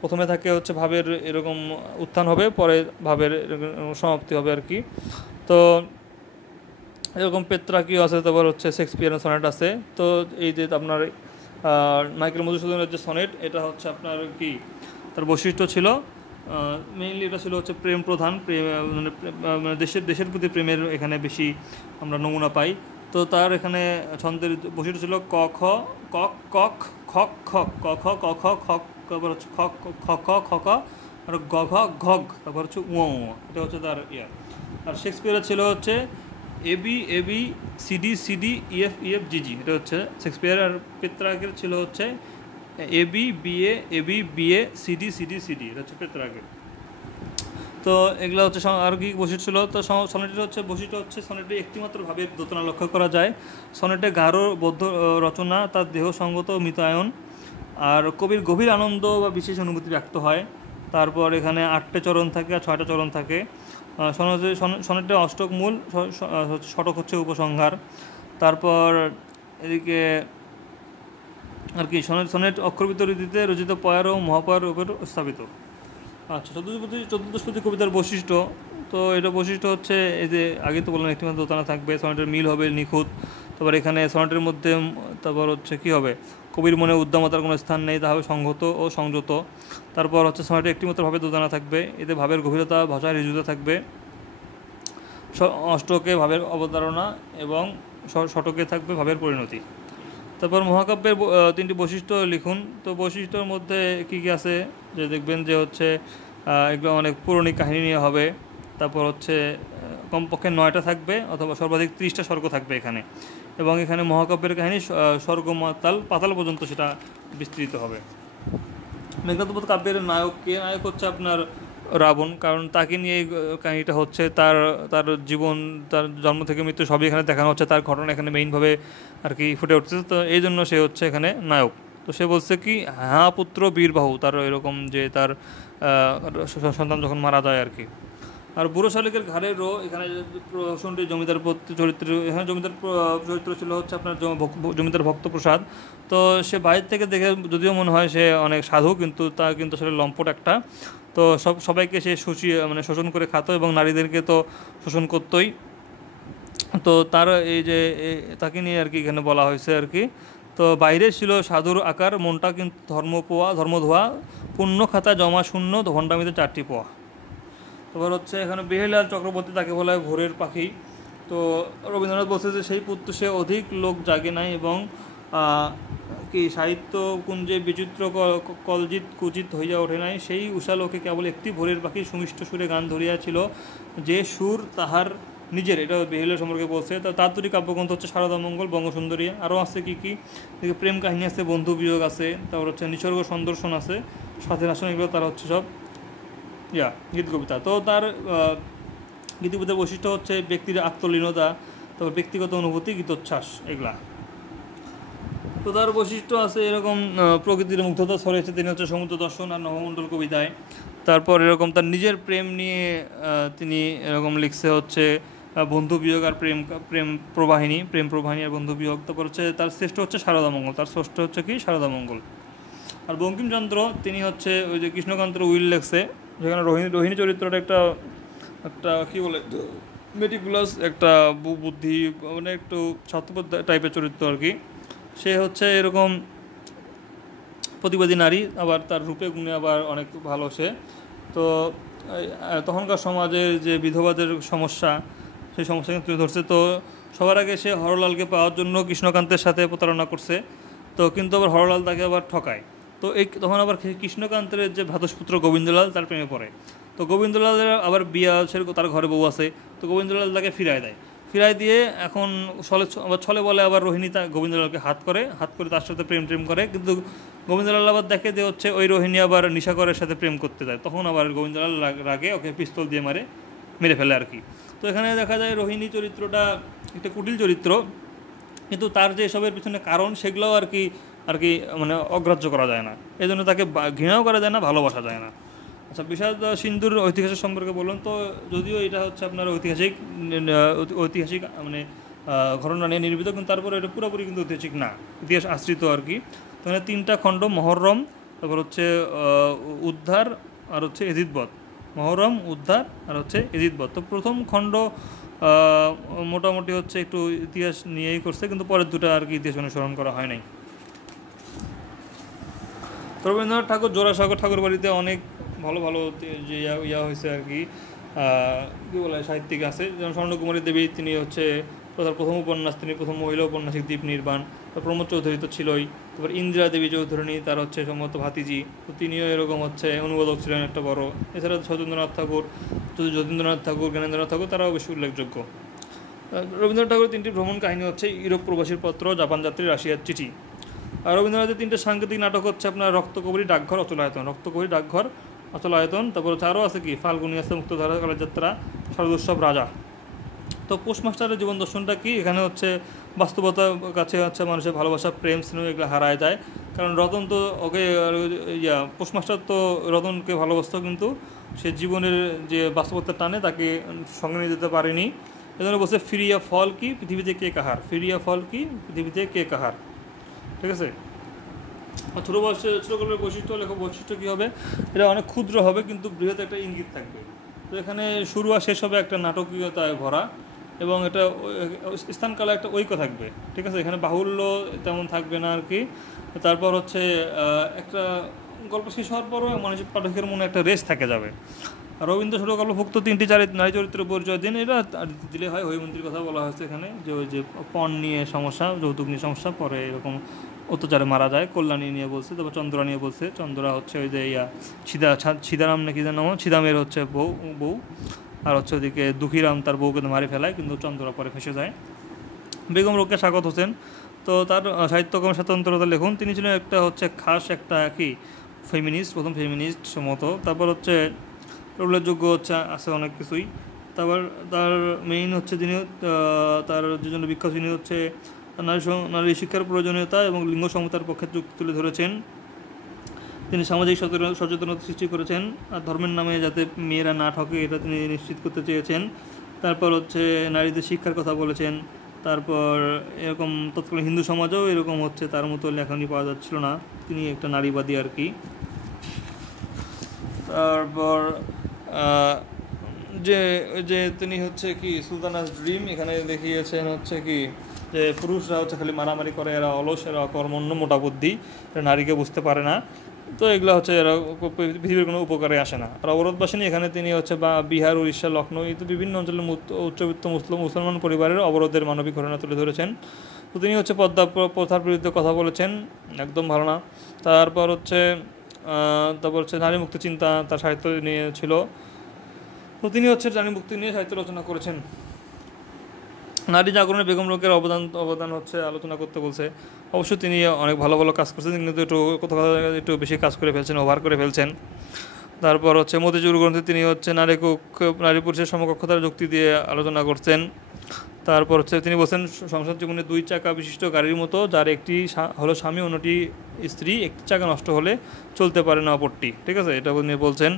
প্রথমে থাকে হচ্ছে ভাবের এরকম উত্থান হবে, পরে ভাবের সমাপ্তি হবে আর কি। তো এরকম পেত্রাকিও আছে, তারপর হচ্ছে শেক্সপিয়ারের সনেট আছে। তো এই যে আপনার মাইকেল মধুসূদনের যে সনেট, এটা হচ্ছে আপনার কি তার বৈশিষ্ট্য ছিল, মেইনলি এটা ছিল হচ্ছে প্রেম প্রধান, মানে দেশের প্রতি প্রেমের এখানে বেশি আমরা নমুনা পাই। তো তার এখানে ছন্দের বৈশিষ্ট্য ছিল ক খ কক কক খক খক, ক খ ক খ খক, তারপর হচ্ছে খ খ খ খ খ আর গ ঘ ঘগ, তারপর হচ্ছে উ, এটা হচ্ছে তার ইয়া। আর শেক্সপিয়ারের ছিল হচ্ছে এবি সিডি ইএফ জিজি, এটা হচ্ছে শেক্সপিয়ার। আর পেত্রাকের ছিল হচ্ছে এবি বিএ সিডি, এটা হচ্ছে পেত্রাকের। তো এগুলো হচ্ছে আর কি বৈশিষ্ট্য ছিল। তো সনেটের হচ্ছে বৈশিষ্ট্য হচ্ছে সনেটে একটিমাত্র ভাবের দোতনা লক্ষ্য করা যায়। সনেটে গাঢ় বদ্ধ রচনা, তার দেহ সঙ্গত মিতায়ন, আর কবির গভীর আনন্দ বা বিশেষ অনুভূতি ব্যক্ত হয়। তারপর এখানে 8টে চরণ থাকে আর 6টা চরণ থাকে। সনেটে অষ্টক মূল, শতক হচ্ছে উপসংহার। তারপর এদিকে আর কি সনেট অক্ষরবিত রীতিতে রচিত পয়ার ও মহাপয়ার উপর স্থাপিত। আচ্ছা, চতুর্দশপতি কবিতার বৈশিষ্ট্য। তো এটা বৈশিষ্ট্য হচ্ছে এই যে আগে তো বললাম একটি মাত্র দোতানা থাকবে, সনেটের মিল হবে নিখুঁত। তারপর এখানে সনেটের মধ্যে তারপর হচ্ছে কী হবে, কবির মনে উদ্দামতার কোনো স্থান নেই, তা হবে সংহত ও সংযত। তারপর হচ্ছে সনেটে একটিমাত্র ভাবে দোতানা থাকবে, এতে ভাবের গভীরতা, ভাষার ঋজুতা থাকবে। অষ্টকে ভাবের অবতারণা এবং শতকে থাকবে ভাবের পরিণতি। তারপর মহাকাব্যের 3টি বৈশিষ্ট্য লিখুন। তো বৈশিষ্ট্যর মধ্যে কী কী আছে যে দেখবেন যে হচ্ছে এগুলো অনেক পৌরাণিক কাহিনী নিয়ে হবে। তারপর হচ্ছে কমপক্ষে 9টা থাকবে অথবা সর্বাধিক 30টা স্বর্গ থাকবে এখানে। এবং এখানে মহাকাব্যের কাহিনী স্বর্গ পাতাল পর্যন্ত সেটা বিস্তৃত হবে। মেঘনাদবধ কাব্যের নায়ক কে? নায়ক হচ্ছে আপনার রাবণ, কারণ তাকে নিয়ে এই কাহিনীটা হচ্ছে। তার জীবন, তার জন্ম থেকে মৃত্যু সবই এখানে দেখানো হচ্ছে, তার ঘটনা এখানে মেইনভাবে আর কি ফুটে উঠছে। তো এই জন্য সে হচ্ছে এখানে নায়ক। তো সে বলছে কি, হ্যাঁ পুত্র বীরবাহু, তার এরকম যে তার সন্তান যখন মারা যায় আর কি। আর বুড়ো শালিকের ঘাড়ের রো, এখানে প্রসঙ্গটি জমিদার চরিত্র, এখানে জমিদার চরিত্র ছিল হচ্ছে আপনার জমিদার ভক্তপ্রসাদ। তো সে বাইরে থেকে দেখে যদিও মনে হয় সে অনেক সাধু, কিন্তু আসলে লম্পট একটা। তো সবাইকে সে শোষণ করে খাতো এবং নারীদেরকে তো শোষণ করতোই। তো তার এই যে তাকে নিয়ে আর কি এখানে বলা হয়েছে আর কি। তো বাইরে ছিল সাধুর আকার, মনটা কিন্তু ধর্মধোয়া, পুণ্য খাতা জমা শূন্য, ভণ্ডামিতে 4টি পোয়া। তারপর হচ্ছে এখানে বেহেলাল চক্রবর্তী, তাকে বলা হয় ভোরের পাখি। তো রবীন্দ্রনাথ বলছে যে সেই পুত্তসে অধিক লোক জাগে নাই, এবং কি সাহিত্য কুঞ্জে বিচিত্র কলজিৎ কুচিত হইয়া ওঠে নাই, সেই উষালোকে কেবল একটি ভোরের পাখি সুমিষ্ট সুরে গান ধরিয়াছিল, যে সুর তাহার নিজের। এটা বেহেলাল সম্পর্কে বলছে। তার 2টি কাব্যগ্রন্থ হচ্ছে শারদামঙ্গল, বঙ্গসুন্দরী। আরও আছে কী কী, প্রেম কাহিনী আছে, বন্ধু বিয়োগ আছে, তারপর হচ্ছে নিসর্গ সন্দর্শন আছে, সাথে আসন, এগুলো তার হচ্ছে সব গীত কবিতা। তো তার গীত কবিতার বৈশিষ্ট্য হচ্ছে ব্যক্তির আত্মলীনতা, তারপর ব্যক্তিগত অনুভূতি, গীতোচ্ছ্বাস, এগুলা। তো তার বৈশিষ্ট্য আছে এরকম প্রকৃতির মুগ্ধতা ছড়িয়েছে তিনি হচ্ছে সমুদ্র দর্শন আর নবমণ্ডল কবিতায়। তারপর এরকম তার নিজের প্রেম নিয়ে তিনি এরকম লিখছে হচ্ছে বন্ধু বিয়োগ আর প্রেম প্রবাহিনী আর বন্ধু বিয়োগ। তারপর হচ্ছে তার শ্রেষ্ঠ হচ্ছে শারদামঙ্গল, তার ষষ্ঠ হচ্ছে কি শারদামঙ্গল। আর বঙ্কিমচন্দ্র তিনি হচ্ছে ওই যে কৃষ্ণকান্তের উইল লেখছে, যেখানে রোহিণী চরিত্রটা একটা কী বলে মেটিকুলাস একটা বুদ্ধি, মানে একটু স্বার্থপর টাইপের চরিত্র আর কি। সে হচ্ছে এরকম প্রতিবাদী নারী, আবার তার রূপে গুণে আবার অনেক ভালো সে। তো তখনকার সমাজে যে বিধবাদের সমস্যা, সেই সমস্যা কিন্তু তুলে ধরছে। তো সবার আগে সে হরলালকে পাওয়ার জন্য কৃষ্ণকান্তের সাথে প্রতারণা করছে। তো কিন্তু আবার হরলাল তাকে আবার ঠকায়। তো তখন আবার কৃষ্ণকান্তের যে ভ্রাতুষ্পুত্র গোবিন্দলাল তার প্রেমে পড়ে। তো গোবিন্দলালের আবার বিয়ে আছে, তার ঘরে বউ আছে। তো গোবিন্দলাল তাকে ফিরায় দিয়ে এখন ছলে বলে আবার রোহিণী গোবিন্দলালকে হাত করে তার সাথে প্রেম করে। কিন্তু গোবিন্দলাল আবার দেখে যে হচ্ছে ওই রোহিণী আবার নিশাকরের সাথে প্রেম করতে যায়, তখন আবার গোবিন্দলাল রাগে ওকে পিস্তল দিয়ে মেরে ফেলে আর কি। তো এখানে দেখা যায় রোহিণী চরিত্রটা একটা কুটিল চরিত্র, কিন্তু তার যে এসবের পিছনে কারণ সেগুলোও আর কি মানে অগ্রাহ্য করা যায় না, এই জন্য তাকে ঘৃণাও করা যায় না, ভালোবাসা যায় না। আচ্ছা, বিষাদ সিন্ধুর ঐতিহাসিক সম্পর্কে বলুন। তো যদিও এটা হচ্ছে আপনার ঐতিহাসিক মানে ঘটনা নিয়ে নির্মিত, কিন্তু তারপরে এটা পুরোপুরি কিন্তু ঐতিহাসিক না, ইতিহাস আশ্রিত আর কি। তো এখানে 3টা খণ্ড, মহরম, তারপর হচ্ছে উদ্ধার, আর হচ্ছে এজিদবধ। মহরম, উদ্ধার আর হচ্ছে এজিদবধ। তো প্রথম খণ্ড মোটামুটি হচ্ছে একটু ইতিহাস নিয়েই করছে, কিন্তু পরের 2টা আর কি ইতিহাস অনুসরণ করা হয় নাই। রবীন্দ্রনাথ ঠাকুর জোড়াসাগর ঠাকুর বাড়িতে অনেক ভালো যে হয়েছে আর কি, কী বলে সাহিত্যিক আছে, যেমন স্বর্ণকুমারী দেবী, তিনি হচ্ছে তো তার প্রথম উপন্যাস, তিনি প্রথম মহিলা উপন্যাসিক দ্বীপ নির্বাণ। তার প্রমোদ চৌধুরী তো ছিলই, তারপর ইন্দিরা দেবী চৌধুরানী, তার হচ্ছে সম্ভবত ভাতিজি, তো তিনিও এরকম হচ্ছে অনুবাদক ছিলেন একটা বড়। এছাড়া সত্যেন্দ্রনাথ ঠাকুর, যতীন্দ্রনাথ ঠাকুর, জ্ঞানেন্দ্রনাথ ঠাকুর, তারাও বেশি উল্লেখযোগ্য। রবীন্দ্রনাথ ঠাকুরের 3টি ভ্রমণ কাহিনী হচ্ছে ইউরোপ প্রবাসীর পত্র, জাপান যাত্রী, রাশিয়ার চিঠি। আর রবীন্দ্রনাথের 3টে সাংকেতিক নাটক হচ্ছে আপনার রক্তকবরী, ডাকঘর, অচলায়তন। রক্তকবরী, ডাকঘর, অচলায়তন। তারপর হচ্ছে আরও আছে কি ফাল্গুনী আছে, মুক্তধারা, কালযাত্রা, শারদোৎসব, রাজা। তো পোস্টমাস্টারের জীবন দর্শনটা কি, এখানে হচ্ছে বাস্তবতার কাছে হচ্ছে মানুষের ভালোবাসা, প্রেম, স্নেহ এগুলো হারায় যায়। কারণ রতন তো ওকে পোস্টমাস্টার তো রতনকে ভালোবাসত, কিন্তু সে জীবনের যে বাস্তবতার টানে তাকে সঙ্গে নিয়ে যেতে পারেনি। এজন্য বলছে ফিরিয়া ফল কি পৃথিবীতে কে কাহার, ফিরিয়া ফল কি পৃথিবীতে কে কাহার। ঠিক আছে। ছোটো ছোটো গল্পের বৈশিষ্ট্য কী হবে, এটা অনেক ক্ষুদ্র হবে কিন্তু বৃহৎ একটা ইঙ্গিত থাকবে। তো এখানে শুরু আর শেষ হবে একটা নাটকীয়তায় ভরা, এবং এটা স্থানকালে একটা ঐক্য থাকবে। ঠিক আছে, এখানে বাহুল্য তেমন থাকবে না আর কি। তারপর হচ্ছে একটা গল্প শেষ হওয়ার পরও মানুষের পাঠকের মনে একটা রেস থেকে যাবে। আর রবীন্দ্র ছোটো গল্পভুক্ত 3টি নারী চরিত্রের পরিচয় দিন, এটা দিলে হয়। হৈমন্তীর কথা বলা হয়েছে এখানে, যে ওই যে পণ নিয়ে সমস্যা, যৌতুক নিয়ে সমস্যা, পরে এরকম অত্যাচারে মারা যায়। কল্যাণী নিয়ে বলছে, তারপর চন্দ্রা নিয়ে বলছে। চন্দ্রা হচ্ছে ওই যে ছিদারাম নাকি যেন, ছিদামের হচ্ছে বউ। আর হচ্ছে ওদিকে দুঃখীরাম তার বউকে মারি ফেলায়, কিন্তু চন্দ্রা পরে ফেসে যায়। বেগম রোকেয়া সাখাওয়াত হোসেন, তো তার সাহিত্যকর্ম স্বতন্ত্রতা লেখুন। তিনি ছিলেন একটা হচ্ছে খাস একটা কি ফেমিনিস্ট, প্রথম ফেমিনিস্ট মতো। তারপর হচ্ছে উল্লেখযোগ্য হচ্ছে আছে অনেক কিছুই। তারপর তার মেইন হচ্ছে তিনি তার যে জন্য বিখ্যাত, তিনি হচ্ছে নারী শিক্ষার প্রয়োজনীয়তা এবং লিঙ্গ সমতার পক্ষে যুক্তি তুলে ধরেছেন। তিনি সামাজিক সচেতনতা সৃষ্টি করেছেন, আর ধর্মের নামে যাতে মেয়েরা না ঠকে এটা তিনি নিশ্চিত করতে চেয়েছেন। তারপর হচ্ছে নারীদের শিক্ষার কথা বলেছেন। তারপর এরকম তৎকালীন হিন্দু সমাজেও এরকম হচ্ছে তার মতো লেখনী পাওয়া যাচ্ছিল না, তিনি একটা নারীবাদী আর কি। তারপর যে যে তিনি হচ্ছে কি সুলতানাস ড্রিম এখানে দেখিয়েছেন হচ্ছে কি, যে পুরুষরা হচ্ছে খালি মারামারি করে, এরা অলস, এরা কর্মণ্য, মোটা বুদ্ধি, এরা নারীকে বুঝতে পারে না। তো এগুলো হচ্ছে এরা পৃথিবীর কোনো উপকারে আসে না। আর অবরোধবাসিনী এখানে তিনি হচ্ছে বা বিহার, উড়িষ্যা, লখনৌ এই তো বিভিন্ন অঞ্চলের উচ্চবিত্ত মুসলমান পরিবারের অবরোধের মানবিক ঘটনা তুলে ধরেছেন। তো তিনি হচ্ছে পদ্মা প্রথার বিরুদ্ধে কথা বলেছেন, একদম ভালো না। তারপর হচ্ছে নারী মুক্তি চিন্তা তার সাহিত্য নিয়ে ছিল। তো তিনি হচ্ছে নারী মুক্তি নিয়ে সাহিত্য রচনা করেছেন। নারী জাগরণে বেগম রোকেয়ার অবদান হচ্ছে আলোচনা করতে বলছে। অবশ্য তিনি অনেক ভালো ভালো কাজ করছেন, কিন্তু একটু বেশি কাজ করে ফেলছেন, ওভার করে ফেলছেন। তারপর হচ্ছে মতিঝুর গ্রন্থে তিনি হচ্ছে নারী পুরুষের সমকক্ষতার যুক্তি দিয়ে আলোচনা করছেন। তারপর হচ্ছে তিনি বলছেন সংসার জীবনে 2 চাকা বিশিষ্ট গাড়ির মতো, যার একটি হলো স্বামী, অন্যটি স্ত্রী, একটি চাকা নষ্ট হলে চলতে পারে না অপরটি। ঠিক আছে, এটা নিয়ে বলছেন।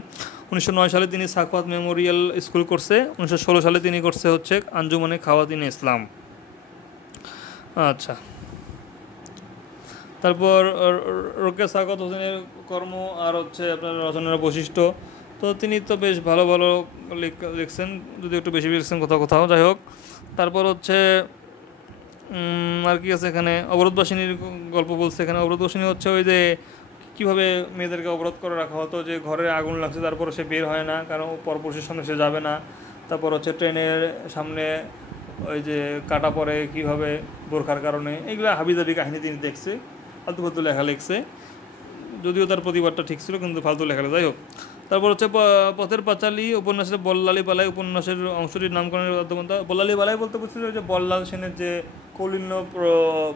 1909 সালে তিনি সাখাওয়াত মেমোরিয়াল স্কুল করছে। 1916 সালে তিনি করছে হচ্ছে আঞ্জুমানে খাওয়াতিনে ইসলাম। আচ্ছা, তারপর রোকেয়া সাখাওয়াত হোসেনের কর্ম আর হচ্ছে আপনার রচনার বৈশিষ্ট্য। তো তিনি তো বেশ ভালো ভালো লিখছেন, যদি একটু বেশি লিখছেন কোথাও, যাই হোক। তারপর হচ্ছে আর কি আছে এখানে, অবরোধবাসিনীর গল্প বলছে। এখানে অবরোধবাসিনী হচ্ছে ওই যে কীভাবে মেয়েদেরকে অবরোধ করে রাখা হতো, যে ঘরে আগুন লাগছে তারপরে সে বের হয় না, কারণ পরপুরুষের সামনে সে যাবে না। তারপর হচ্ছে ট্রেনের সামনে ওই যে কাটা পড়ে কীভাবে বোরখার কারণে, এইগুলো হাবিজাবি কাহিনী তিনি দেখছে, ফালতু লেখা লিখছে, যদিও তার প্রতিবাদটা ঠিক ছিল, কিন্তু ফালতু লেখা, যাই হোক। তারপর হচ্ছে পথের পাঁচালী উপন্যাসের বল্লালী বালাই উপন্যাসের অংশটির নামকরণের মাধ্যমে, বল্লালী বালাই বলতে বুঝছিল যে বল্লাল সেনের যে কৌলিন্য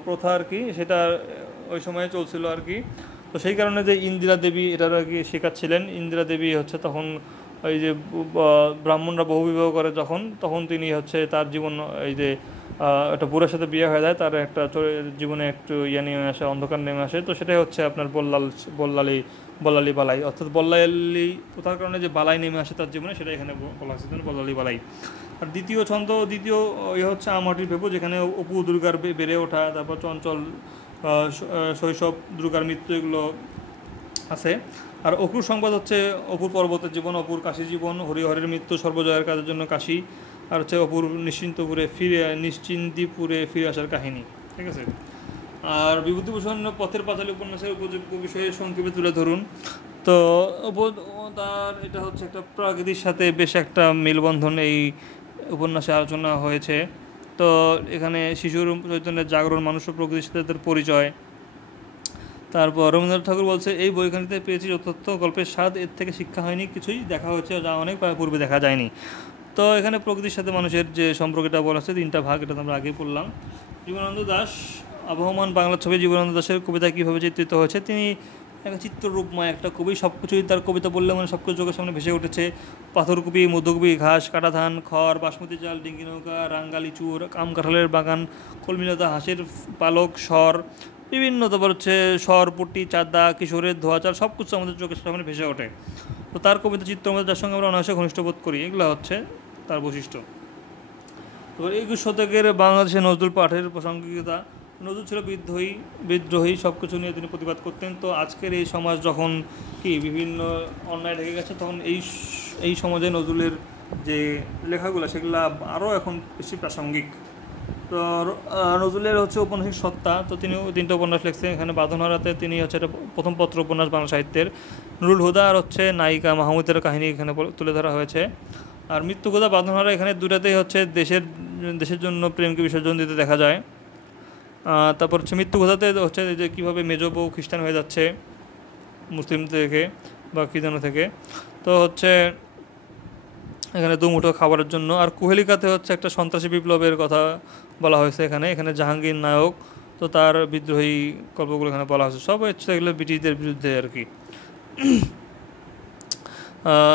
প্রথা আর কি, সেটা ওই সময়ে চলছিল আর কি। তো সেই কারণে যে ইন্দিরা দেবী এটার আর কি শেখাচ্ছিলেন। ইন্দিরা দেবী হচ্ছে তখন ওই যে ব্রাহ্মণরা বহুবিবাহ করে তখন তিনি হচ্ছে তার জীবন এই যে একটা বুড়ার সাথে বিয়ে হয়ে যায়, তার একটা জীবনে একটু নেমে আসে, অন্ধকার নেমে আসে। তো সেটাই হচ্ছে আপনার বল্লালী বালাই, অর্থাৎ বল্লালী প্রথার কারণে যে বালাই নেমে আসে তার জীবনে, সেটা এখানে বলা হচ্ছে বল্লালী বালাই। আর দ্বিতীয় হচ্ছে আমাটির ভেপু, যেখানে অপু দুর্গার বেড়ে ওঠা, তারপর চঞ্চল শৈশব, দুর্গার মৃত্যু, এগুলো আছে। আর অপুর সংবাদ হচ্ছে অপুর পর্বতের জীবন, অপুর কাশী জীবন, হরিহরের মৃত্যু, সর্বজয়ের কাজের জন্য কাশী, আর হচ্ছে অপুর নিশ্চিন্তিপুরে ফিরে আসার কাহিনী। ঠিক আছে। আর বিভূতিভূষণ পথের পাঁচালী উপন্যাসের উপযোগ্য বিষয়ে সংক্ষেপে তুলে ধরুন। তো তার এটা হচ্ছে একটা প্রকৃতির সাথে বেশ একটা মেলবন্ধন এই উপন্যাসে আলোচনা হয়েছে। তো এখানে শিশুর চৈতন্যের জাগরণ, মানুষ ও প্রকৃতির সাথে তাদের পরিচয়। তারপর রবীন্দ্রনাথ ঠাকুর বলছে, এই বইখানিতে পেয়েছি যথার্থ গল্পের স্বাদ, এর থেকে শিক্ষা হয়নি কিছুই, দেখা হচ্ছে যা অনেক পূর্বে দেখা যায়নি। তো এখানে প্রকৃতির সাথে মানুষের যে সম্পর্কটা বলা হচ্ছে 3টা ভাগ, এটা আমরা আগেই পড়লাম। জীবনানন্দ দাশ, আবহমান বাংলা ছবি জীবনানন্দ দাশের কবিতা কীভাবে চিত্রিত হয়েছে। তিনি একটা চিত্ররূপময় একটা কবি, সব কিছুই তার কবিতা বললে মানে সব কিছু চোখের সামনে ভেসে উঠেছে। পাথরকুপি, মধ্যকুপি, ঘাস কাটা ধান, খড়, বাসমতি চাল, ডিঙ্গি নৌকা, রাঙ্গালি চুর, আম কাঁঠালের বাগান, কলমিলতা, হাঁসের পালক, স্বর, বিভিন্ন, তারপর হচ্ছে সরপুটি, চাঁদা, কিশোরের ধোয়াচাল, সব কিছু আমাদের চোখের সামনে ভেসে ওঠে। তো তার কবিতা চিত্র আমাদের, যার সঙ্গে আমরা অনায়াসে ঘনিষ্ঠ বোধ করি, এগুলো হচ্ছে তার বৈশিষ্ট্য। তো 21 শতকের বাংলাদেশে নজরুল পাঠের প্রাসঙ্গিকতা। নজরুল ছিল বিদ্রোহী, সব কিছু নিয়ে তিনি প্রতিবাদ করতেন। তো আজকের এই সমাজ যখন কি বিভিন্ন অন্যায় ঢেকে গেছে, তখন এই সমাজে নজরুলের যে লেখাগুলো সেগুলো আরও এখন বেশি প্রাসঙ্গিক। তো নজরুলের হচ্ছে ঔপন্যাসিক সত্তা। তো তিনিও 3টা উপন্যাস লিখছেন। এখানে বাঁধনহারাতে তিনি হচ্ছে এটা প্রথম পত্র উপন্যাস বাংলা সাহিত্যের। নুরুল হুদা আর হচ্ছে নায়িকা মাহমুদের কাহিনী এখানে তুলে ধরা হয়েছে। আর মৃত্যুকথা, বাঁধনহারা, এখানে দুটাতেই হচ্ছে দেশের জন্য প্রেমকে বিসর্জন দিতে দেখা যায়। তারপর হচ্ছে মৃত্যুকথাতে হচ্ছে যে কীভাবে মেজ বউ খ্রিস্টান হয়ে যাচ্ছে মুসলিম থেকে বা কী যেন থেকে, তো হচ্ছে এখানে দুমুঠো খাবারের জন্য। আর কুহেলিকাতে হচ্ছে একটা সন্ত্রাসী বিপ্লবের কথা বলা হয়েছে। এখানে জাহাঙ্গীর নায়ক, তো তার বিদ্রোহী গল্পগুলো এখানে বলা হয়েছে। সব হচ্ছে এগুলো ব্রিটিশদের বিরুদ্ধে আর কি।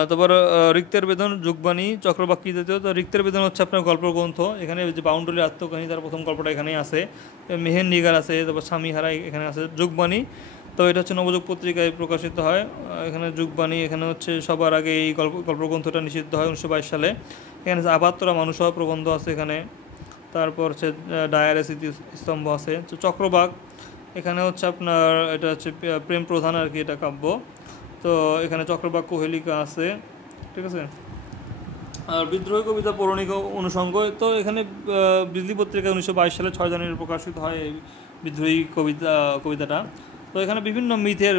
তারপর রিক্তের বেদন, যুগবাণী, চক্রবাক্যী জাতীয়। তো রিক্তের বেদন হচ্ছে আপনার গল্পগ্রন্থ। এখানে যে বাউন্ডুলের আত্মকাহিনী, তার প্রথম গল্পটা এখানেই আছে। মেহের নিগার আছে, তারপর স্বামী হারাই এখানে আছে। যুগবাণী, তো এটা হচ্ছে নবযুগ পত্রিকায় প্রকাশিত হয়। এখানে যুগবাণী, এখানে হচ্ছে সবার আগে এই গল্পগ্রন্থটা নিষিদ্ধ হয় 1922 সালে। এখানে আবাত্তরা মানুষ হওয়া প্রবন্ধ আছে এখানে। তারপর হচ্ছে ডায়ারে স্মৃতিস্তম্ভ আছে। তো চক্রবাক, এখানে হচ্ছে আপনার এটা হচ্ছে প্রেম প্রধান আর কি, এটা কাব্য। তো এখানে চক্রবাক, কোহেলিকা আছে, ঠিক আছে। আর বিদ্রোহী কবিতা, পৌরাণিক অনুষঙ্গ। তো এখানে বিজলি পত্রিকায় 1922 সালে 6 জানুয়ারি প্রকাশিত হয় এই বিদ্রোহী কবিতাটা। তো এখানে বিভিন্ন মিথের,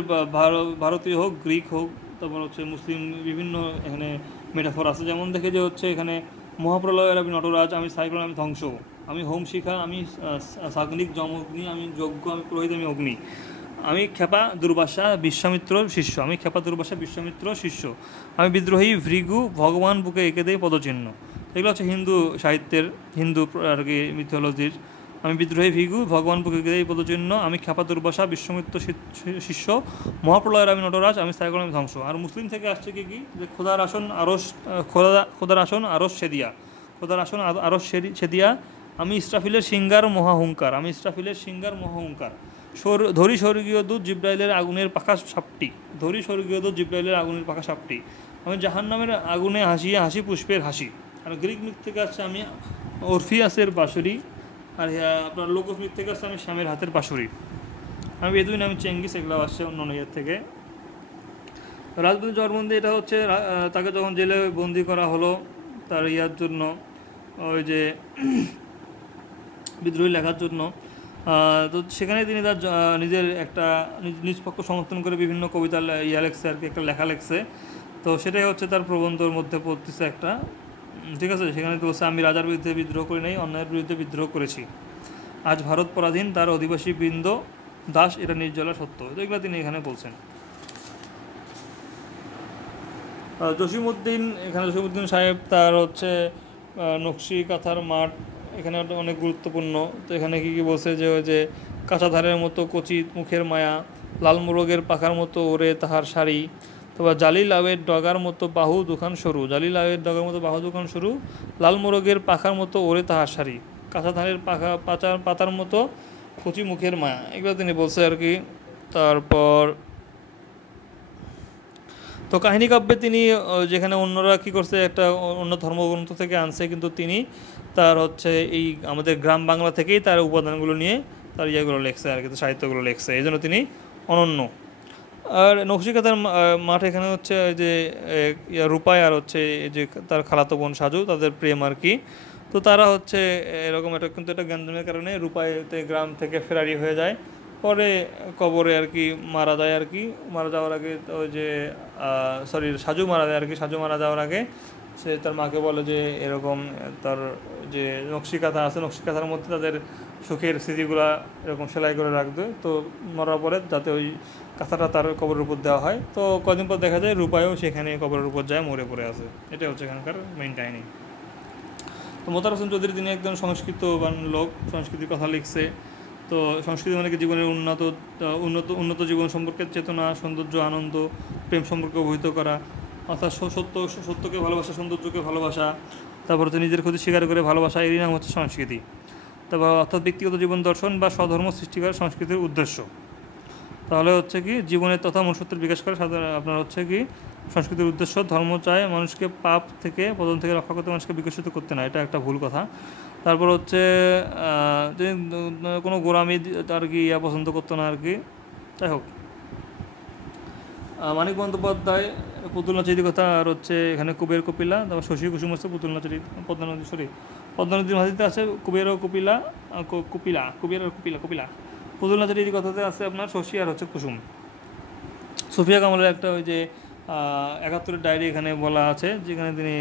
ভারতীয় হোক, গ্রিক হোক, তারপর হচ্ছে মুসলিম, বিভিন্ন এখানে মেটাফর আছে। যেমন দেখে যে হচ্ছে এখানে মহাপ্রলয়ের আমি নটরাজ, আমি সাইক্লোন, আমি ধ্বংস, আমি হোম শিখা, আমি সাগ্নিক যমগ্নি, আমি যজ্ঞ, আমি পুরোহিত, আমি অগ্নি, আমি ক্ষেপা দুর্বাসা বিশ্বামিত্র শিষ্য, আমি ক্ষেপা দুর্বাসা বিশ্বামিত্র শিষ্য, আমি বিদ্রোহী ভৃগু, ভগবান বুকে এঁকে দেয় পদচিহ্ন। এগুলো হচ্ছে হিন্দু সাহিত্যের, হিন্দু আর কি মিথোলজির। আমি বিদ্রোহী ভৃগু, ভগবান বুকে এঁকে দেয় পদচিহ্ন, আমি ক্ষেপা দুর্বাসা বিশ্বামিত্র শিষ্য, মহাপ্রলয়ের আমি নটরাজ, আমি সাইক্লোন, আমি ধ্বংস। আর মুসলিম থেকে আসছে কি যে খোদার আসন আরস সেদিয়া, খোদার আসন আরস সেদিয়া, আমি ইসরাফিলের সিঙ্গার মহাহুঙ্কার, আমি ইসরাফিলের সিঙ্গার মহাহুঙ্কার, ধরি স্বর্গীয় দূত জিব্রাইলের আগুনের পাখা সাপটি, ধরি স্বর্গীয় দূত জিব্রাইলের আগুনের পাখা সাপটি, আমি জাহান্নামের আগুনে হাসিয়ে হাসি পুষ্পের হাসি। আর গ্রিক মিথ থেকে আসছে আমি অরফিয়াসের বাঁশুরি। আর আপনার লোকমিথ থেকে আসছে আমি স্বামীর হাতের বাঁশুরি। আমি বেদুইন, আমি চেঙ্গিস, এগুলো আসছে অন্য ইয়ের থেকে। রাজবন্দী জরবন্দি, এটা হচ্ছে তাকে যখন জেলে বন্দি করা হলো তার ইয়ার জন্য, ওই যে বিদ্রোহী লেখার জন্য। তো সেখানে তিনি তার নিজের একটা নিষ্পক্ষ সমর্থন করে বিভিন্ন কবিতা লেখছে আর কি, একটা লেখা লেখছে। তো সেটাই হচ্ছে তার প্রবন্ধের মধ্যে পড়তেছে একটা, ঠিক আছে। সেখানে তো বলছে, আমি রাজার বিরুদ্ধে বিদ্রোহ করি নাই, অন্যায়ের বিরুদ্ধে বিদ্রোহ করেছি। আজ ভারত পরাধীন, তার অধিবাসী বৃন্দ দাস, এটা নির্জলা সত্য। তো এগুলো তিনি এখানে বলছেন। জসিমউদ্দিন, এখানে জসিমউদ্দিন সাহেব, তার হচ্ছে নকশি কাঁথার মাঠ, এখানে অনেক গুরুত্বপূর্ণ। তো এখানে কী বলছে যে কাঁচাধারের মতো কচি মুখের মায়া, লাল মোরগের পাখার মতো ওরে তাহার শাড়ি, তারপর জালি লাউয়ের ডগার মতো বাহু দুখান সরু, জালি লাউয়ের ডগার মতো বাহু দুখান সরু, লাল মোরগের পাখার মতো ওরে তাহার শাড়ি, কাঁচাধারের পাতার মতো কচি মুখের মায়া, এগুলো তিনি বলছে আর কি। তারপর তো কাহিনী কাব্যে তিনি যেখানে অন্যরা কী করছে, একটা অন্য ধর্মগ্রন্থ থেকে আনছে, কিন্তু তিনি তার হচ্ছে এই আমাদের গ্রাম বাংলা থেকেই তার উপাদানগুলো নিয়ে তার ইয়েগুলো লেখছে আর কি, সাহিত্যগুলো লেখছে, এই জন্য তিনি অনন্য। আর নকশিকাঁথার মাঠ, এখানে হচ্ছে যে রূপায় আর হচ্ছে যে তার খালাতো বোন সাজু, তাদের প্রেম আর কি। তো তারা হচ্ছে এরকম একটা, কিন্তু একটা গ্যাঞ্জামের কারণে রূপাইতে গ্রাম থেকে ফেরারি হয়ে যায়, পরে কবরে আর কি মারা যায় আর কি। মারা যাওয়ার আগে ওই যে সাজু মারা যায় আর কি। সাজু মারা যাওয়ার আগে সে তার মাকে বলে যে এরকম তার যে নকশিকাঁথা আছে, নকশিকাঁথার মধ্যে তাদের সুখের স্মৃতিগুলা এরকম সেলাই করে রাখবে, তো মরার পরে যাতে ওই কাঁথাটা তার কবরের উপর দেওয়া হয়। তো কদিন পর দেখা যায় রূপায়ও সেখানে কবরের উপর যায়, মরে পড়ে আছে। এটাই হচ্ছে এখানকার মেইন কাহিনী। তো মোতার হোসেন চৌধুরী তিনি একজন সংস্কৃতবান লোক, সংস্কৃতির কথা লিখছে। তো সংস্কৃতি মানে কি জীবনের উন্নত উন্নত উন্নত জীবন সম্পর্কে চেতনা, সৌন্দর্য, আনন্দ, প্রেম সম্পর্কে অবহিত করা, অর্থাৎ সত্যকে ভালোবাসা, সৌন্দর্যকে ভালোবাসা, তারপর হচ্ছে নিজের ক্ষতি স্বীকার করে ভালোবাসা, এরই নাম হচ্ছে সংস্কৃতি। তারপর অর্থাৎ ব্যক্তিগত জীবন দর্শন বা স্বধর্ম সৃষ্টি করা সংস্কৃতির উদ্দেশ্য। তাহলে হচ্ছে কি জীবনের তথা মনুষ্যত্বের বিকাশ করে আপনার হচ্ছে কি সংস্কৃতির উদ্দেশ্য। ধর্ম চায় মানুষকে পাপ থেকে, পতন থেকে রক্ষা করতে, মানুষকে বিকশিত করতে না, এটা একটা ভুল কথা। তারপর হচ্ছে যে কোনো গোলামি আর কি পছন্দ করতো না আর কি। যাই হোক, মানিক বন্দ্যোপাধ্যায় পুতুল নাচের কথা, আর হচ্ছে এখানে কুবের কপিলা, তারপর শশী কুসুম হচ্ছে পুতুল নাচের পদ্মা নদীর মাঝিতে আছে কুবের ও কপিলা, কুবের ও কপিলা। পুতুল নাচের এই কথাতে আছে আপনার শশী আর হচ্ছে কুসুম। সুফিয়া কামালের একটা ওই যে ৭১-এর ডায়েরি এখানে বলা আছে, যেখানে তিনি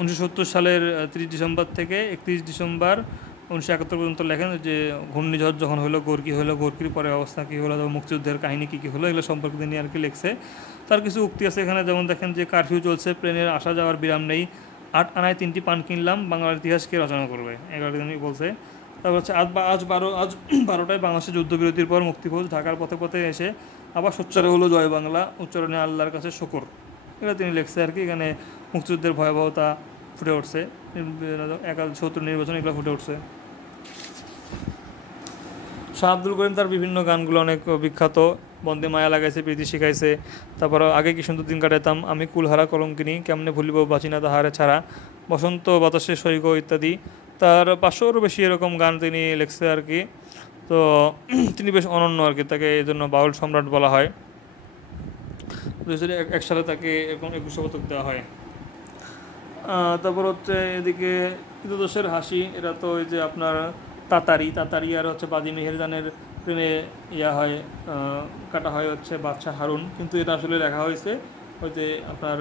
1970 সালের 30 ডিসেম্বর থেকে 31 ডিসেম্বর 1971 পর্যন্ত লেখেন যে ঘূর্ণিঝড় যখন হলো, গোর্কি হলো, গোর্কির পরে অবস্থা কী হলো, মুক্তিযুদ্ধের কাহিনী কী কী হলো, এগুলো সম্পর্কে তিনি আর কি লিখছে। তার কিছু উক্তি আছে এখানে, যেমন দেখেন যে কারফিউ চলছে, প্লেনের আসা যাওয়ার বিরাম নেই, 8 আনায় 3টি পান কিনলাম, বাংলার ইতিহাস কে রচনা করবে, এগুলো তিনি বলছে। তারপর হচ্ছে আজ 12টায় বাংলাদেশের যুদ্ধবিরতির পর মুক্তিভোজ, ঢাকার পথে পথে এসে আবার সোচ্চারে হলো জয় বাংলা, উচ্চারণে আল্লাহর কাছে শকর, এটা তিনি লিখছে আর কি। এখানে মুক্তিযুদ্ধের ভয়াবহতা ফুটে উঠছে, 71 নির্বাচন এগুলো ফুটে উঠছে। শাহ আব্দুল করিম তার বিভিন্ন গানগুলো অনেক বিখ্যাত। বন্দে মায়া লাগাইছে, প্রীতি শিখাইছে, তারপর আগে কি সুন্দর দিন কাটাতাম, আমি কুলহারা কলঙ্কিনী, কেমনে ভুলিব বাঁচিনা তাহারে ছাড়া, বসন্ত বাতাসে সৈগ ইত্যাদি। তার 500-এরও বেশি এরকম গান তিনি লিখছে আর কি। তো তিনি বেশ অনন্য আর কি, তাকে এই জন্য বাউল সম্রাট বলা হয়। 2001 সালে তাকে এরকম 21 পদক দেওয়া হয়। তারপর হচ্ছে এদিকে কৃতদোষের হাসি, এরা তো ওই যে আপনার তাতারি আর হচ্ছে বাদি মেহেরজানের প্রেমে হয়, কাটা হয় হচ্ছে বাদশাহ হারুন, কিন্তু এটা আসলে লেখা হয়েছে ওই যে আপনার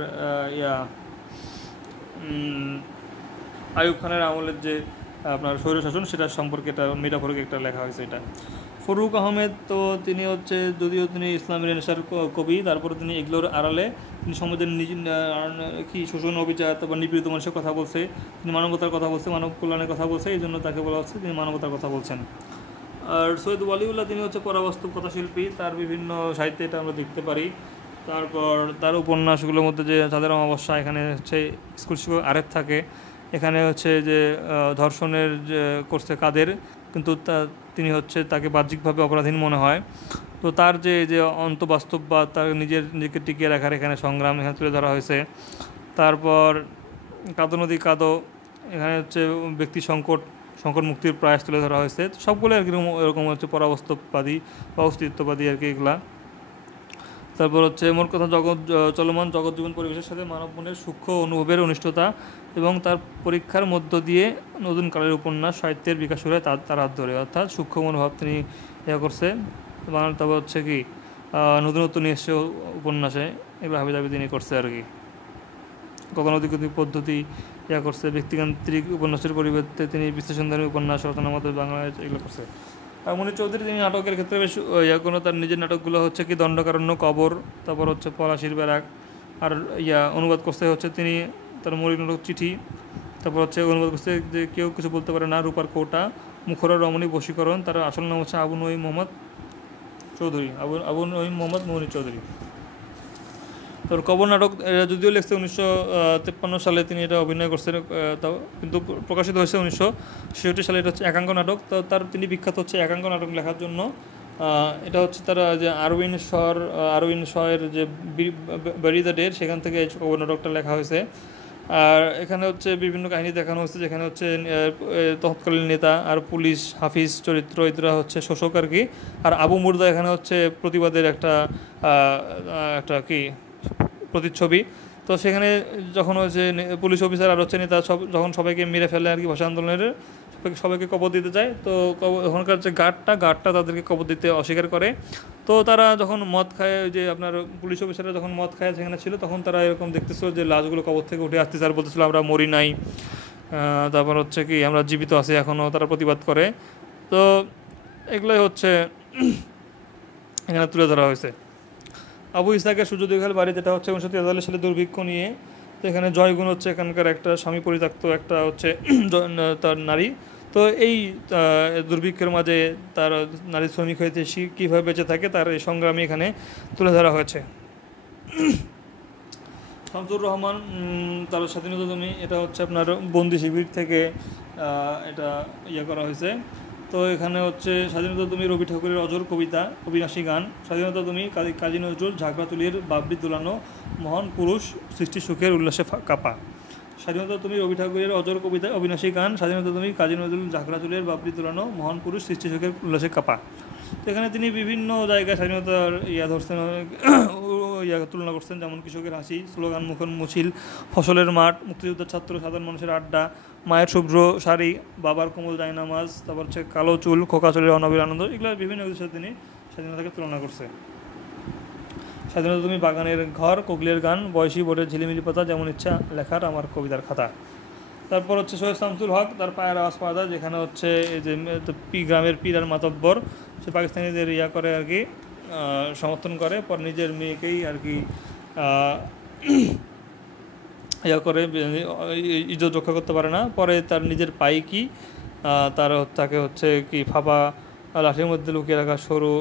আইয়ুব খানের আমলের যে আপনার স্বৈরশাসন, সেটা সম্পর্কে এটা মেটাফরিক একটা লেখা হয়েছে এটা। ফরুক আহমেদ, তো তিনি হচ্ছে যদিও তিনি ইসলামী রেনেসার কবি, তারপরে তিনি এগুলোর আড়ালে তিনি সমাজের কি শোষণ, অবিচার, তারপর নিপীড়িত মানুষের কথা বলছে, তিনি মানবতার কথা বলছে, মানব কল্যাণের কথা বলছে, এই জন্য তাকে বলা হচ্ছে তিনি মানবতার কথা বলছেন। আর সৈয়দ ওয়ালিউল্লাহ তিনি হচ্ছে পরাবাস্তব কথাশিল্পী, তার বিভিন্ন সাহিত্যে এটা আমরা দেখতে পারি। তারপর তার উপন্যাসগুলোর মধ্যে যে তাদের অমাবস্যা, এখানে হচ্ছে স্কুল শিক্ষক আরেফ থাকে, এখানে হচ্ছে যে ধর্ষণের যে করছে কাদের, কিন্তু তিনি হচ্ছে তাকে বাহ্যিকভাবে অপরাধীন মনে হয়। তো তার যে অন্তবাস্তব বা তার নিজেকে টিকিয়ে রাখার এখানে সংগ্রাম এখানে তুলে ধরা হয়েছে। তারপর কাদো নদী কাদো, এখানে হচ্ছে ব্যক্তি সংকট মুক্তির প্রয়াস তুলে ধরা হয়েছে। সবগুলো আর কি এরকম হচ্ছে পরাবাস্তববাদী বা অস্তিত্ববাদী আর কি এগুলা। তারপর হচ্ছে মোট কথা চলমান জগৎ জীবন পরিবেশের সাথে মানব মনের সূক্ষ্ম অনুভবের অনিষ্টতা এবং তার পরীক্ষার মধ্য দিয়ে নতুন কালের উপন্যাস সাহিত্যের বিকাশ হয়ে তার হাত ধরে, অর্থাৎ সূক্ষ্ম মনোভাব তিনি করছে। তারপর হচ্ছে কি নতুনত্ব নিয়ে এসছে উপন্যাসে, এগুলো হাবিজাবি তিনি করছে আর কি। গতানুগতিক পদ্ধতি করছে, ব্যক্তিকেন্দ্রিক উপন্যাসের পরিবর্তে তিনি বিশ্লেষণধর্মী উপন্যাস রচনার মধ্যে বাংলাদেশ এগুলো করছে। আর মনির চৌধুরী তিনি নাটকের ক্ষেত্রে বেশ কোনো তার নিজের নাটকগুলো হচ্ছে কি দণ্ডকারণ্য, কবর, তারপর হচ্ছে পলাশির ব্যারাক, আর অনুবাদ করতে হচ্ছে তিনি তার মৌলিক নাটক চিঠি, তারপর হচ্ছে অনুবাদ করতে যে কেউ কিছু বলতে পারে না, রূপার কৌটা, মুখরা রমণী বশীকরণ, তার আসল নাম হচ্ছে আবু নঈম মোহাম্মদ চৌধুরী, আবু নঈম মোহাম্মদ মনির চৌধুরী। তারপর কবর নাটক যদিও লিখছে 1953 সালে তিনি এটা অভিনয় করছেন, তাও কিন্তু প্রকাশিত হয়েছে 1966 সালে। এটা হচ্ছে একাঙ্ক নাটক। তো তিনি বিখ্যাত হচ্ছে একাঙ্ক নাটক লেখার জন্য। এটা হচ্ছে তারা যে আরউইন শয়ের যে বেরি দ্য ডেড, সেখান থেকে কবর নাটকটা লেখা হয়েছে। আর এখানে হচ্ছে বিভিন্ন কাহিনী দেখানো হচ্ছে, যেখানে হচ্ছে তৎকালীন নেতা আর পুলিশ হাফিজ চরিত্র এরা হচ্ছে শোষক আর কি। আর আবু মুর্দা এখানে হচ্ছে প্রতিবাদের একটা কি প্রতিচ্ছবি। তো সেখানে যখন হচ্ছে পুলিশ অফিসার আর হচ্ছে নেতা যখন সবাইকে মেরে ফেলে আর কি ভাষা আন্দোলনের সবাইকে কবর দিতে যায়। তো ওখানকার যে গার্ডটা তাদেরকে কবর দিতে অস্বীকার করে। তো তারা যখন মদ খায়, ওই যে আপনার পুলিশ অফিসাররা যখন মদ খায় সেখানে ছিল, তখন তারা এরকম দেখতেছিল যে লাশগুলো কবর থেকে উঠে আসতেছে, আর বলতেছিল আমরা মরি নাই, তারপর হচ্ছে কি আমরা জীবিত আছি এখনও, তারা প্রতিবাদ করে। তো এগুলোই হচ্ছে এখানে তুলে ধরা হয়েছে। আবু ইসহাকের সূর্যোদয়খাল বাড়ি, যেটা হচ্ছে 1943 সালে দুর্ভিক্ষ নিয়ে। তো এখানে জয়গুণ হচ্ছে এখানকার একটা স্বামী পরিত্যক্ত একটা হচ্ছে তার নারী। তো এই দুর্ভিক্ষের মাঝে তার নারী শ্রমিক হয়েছে, সে কীভাবে বেঁচে থাকে তার এই সংগ্রামী এখানে তুলে ধরা হয়েছে। শামসুর রহমান, তার স্বাধীনতা তুমি, এটা হচ্ছে আপনার বন্দি শিবির থেকে এটা করা হয়েছে। তো এখানে হচ্ছে স্বাধীনতা তুমি রবি ঠাকুরের অজর কবিতা, অবিনাশী গান। স্বাধীনতা তুমি কাজী নজরুল ঝাঁকড়াতুলির বাবরি দুলানো মহান পুরুষ সৃষ্টি সুখের উল্লাসে কাপা। স্বাধীনতা তুমি রবি ঠাকুরের অজর কবিতা, অবিনাশী গান। স্বাধীনতা তুমি কাজী নজরুল ঝাঁকড়াতুলির বাবরি দুলানো মহান পুরুষ সৃষ্টি সুখের উল্লাসে কাপা। তো এখানে তিনি বিভিন্ন জায়গায় স্বাধীনতার ধরছেন, তুলনা করছেন, যেমন কৃষকের হাসি, স্লোগান মুখন মিছিল, ফসলের মাঠ, মুক্তিযোদ্ধার ছাত্র, সাধারণ মানুষের আড্ডা, মায়ের শুভ্র শাড়ি, বাবার কোমল জায়নামাজ, তারপর হচ্ছে কালো চুল, খোকা চুলের অনাবিল আনন্দ, এগুলো বিভিন্ন কিছুর সাথে তিনি স্বাধীনতাকে তুলনা করছে। স্বাধীনতা তুমি বাগানের ঘর, কোকিলের গান, বয়সী বোর্ডের ঝিলিমিলি পাতা, যেমন ইচ্ছা লেখার আমার কবিতার খাতা। তারপর হচ্ছে সৈয়দ শামসুল হক, তার পায়ের আওয়াজ পাওয়া যায়, যেখানে হচ্ছে এই যে গ্রামের পীর আর মাতব্বর, সে পাকিস্তানিদের করে আর কি সমর্থন করে, পর নিজের মেয়েকেই আর কি করে ইজ্জত রক্ষা করতে পারে না, পরে তার নিজের পাইকি তাকে হচ্ছে কি ফাঁপা লাঠির মধ্যে লুকিয়ে রাখা সরু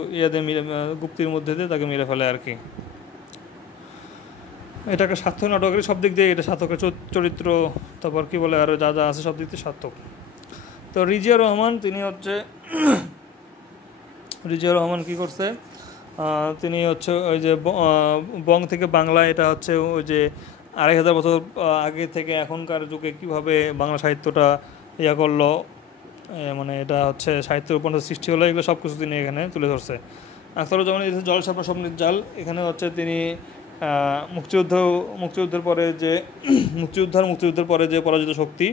গুপ্তির মধ্যে দিয়ে তাকে মেরে ফেলে আর কি। এটা একটা সার্থক নাটকের সব দিক দিয়ে, এটা সার্থকের চরিত্র, তারপর কি বলে আরও যা যা আছে সব দিক দিয়ে সার্থক। তো রিজিয়া রহমান, তিনি হচ্ছে রিজিয়া রহমান কী করছে, তিনি হচ্ছে ওই যে বং থেকে বাংলা, এটা হচ্ছে ওই যে 2500 বছর আগে থেকে এখনকার যুগে কীভাবে বাংলা সাহিত্যটা করলো, মানে এটা হচ্ছে সাহিত্যের উপন্যাস সৃষ্টি হলো, এগুলো সব কিছু তিনি এখানে তুলে ধরছে। আখতারুজ্জামান জলসাপড়া স্বপ্নের জাল, এখানে হচ্ছে তিনি মুক্তিযুদ্ধের পরে যে মুক্তিযুদ্ধের পরে যে পরাজিত শক্তি,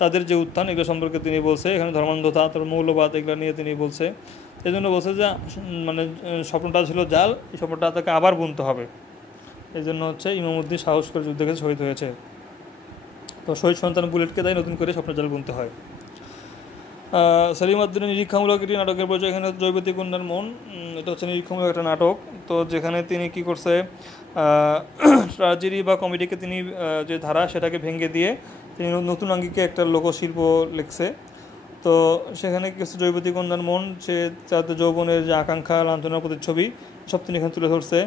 তাদের যে উত্থান, এগুলো সম্পর্কে তিনি বলছে। এখানে ধর্মান্ধতা, তার মৌলবাদ, এগুলো নিয়ে তিনি বলছে। এই জন্য বলছে যে মানে স্বপ্নটা ছিল জাল, এই স্বপ্নটা তাকে আবার বুনতে হবে। এই জন্য হচ্ছে ইমামউদ্দিন সাহস করে যুদ্ধে গেছে, শহীদ হয়েছে। তো শহীদ সন্তান বুলেটকে তাই নতুন করে স্বপ্নের জাল বুনতে হয়। সেলিম উদ্দিনের নিরীক্ষামূলক একটি নাটকের পরিচয়, এখানে জৈবতী কন্যার মন, এটা হচ্ছে নিরীক্ষামূলক একটা নাটক। তো যেখানে তিনি কি করছে, ট্র্যাজেডি বা কমেডিকে তিনি যে ধারা সেটাকে ভেঙে দিয়ে তিনি নতুন আঙ্গিকে একটা লোকশিল্প লিখছে। তো সেখানে কিছু জৈবতী কন্যার মন, সে তাদের যৌবনের যে আকাঙ্ক্ষা, লাঞ্ছনার প্রতিচ্ছবি সব তিনি এখানে তুলে ধরছে।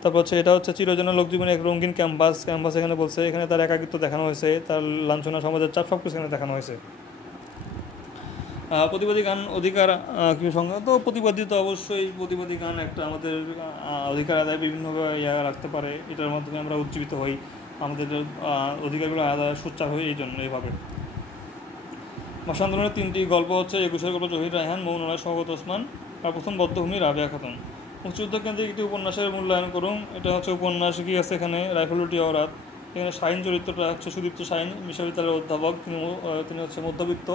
তারপর হচ্ছে এটা হচ্ছে চিরজনা লোকজীবনে এক রঙিন ক্যাম্পাস এখানে বলছে, এখানে তার একাকিত্ব দেখানো হয়েছে, তার লাঞ্ছনা, সমাজের চাপ সব কিছু এখানে দেখানো হয়েছে। প্রতিবাদী গান অধিকার কিছু সংজ্ঞা, তো প্রতিবাদী তো অবশ্যই প্রতিবাদী গান একটা আমাদের অধিকার আদায় বিভিন্নভাবে রাখতে পারে, এটার মাধ্যমে আমরা উজ্জীবিত হই, আমাদের অধিকারগুলো আদায় সোচ্চার হই, এই জন্য এইভাবে। ভাষা আন্দোলনের 3টি গল্প হচ্ছে 21 গল্প জহির রায়হান, মৌনরায় শওকত ওসমান, আর প্রথম বদ্ধভূমি রাবেয়া খাতুন। মুক্তিযুদ্ধ কেন্দ্রিক একটি উপন্যাসের মূল্যায়ন করুন, এটা হচ্ছে উপন্যাস কি আছে এখানে, রাইফেলটি অরাত। এখানে শাহিন চরিত্রটা হচ্ছে সুদীপ্ত শাহিন, বিশ্ববিদ্যালয়ের অধ্যাপক, তিনি হচ্ছে মধ্যবিত্ত।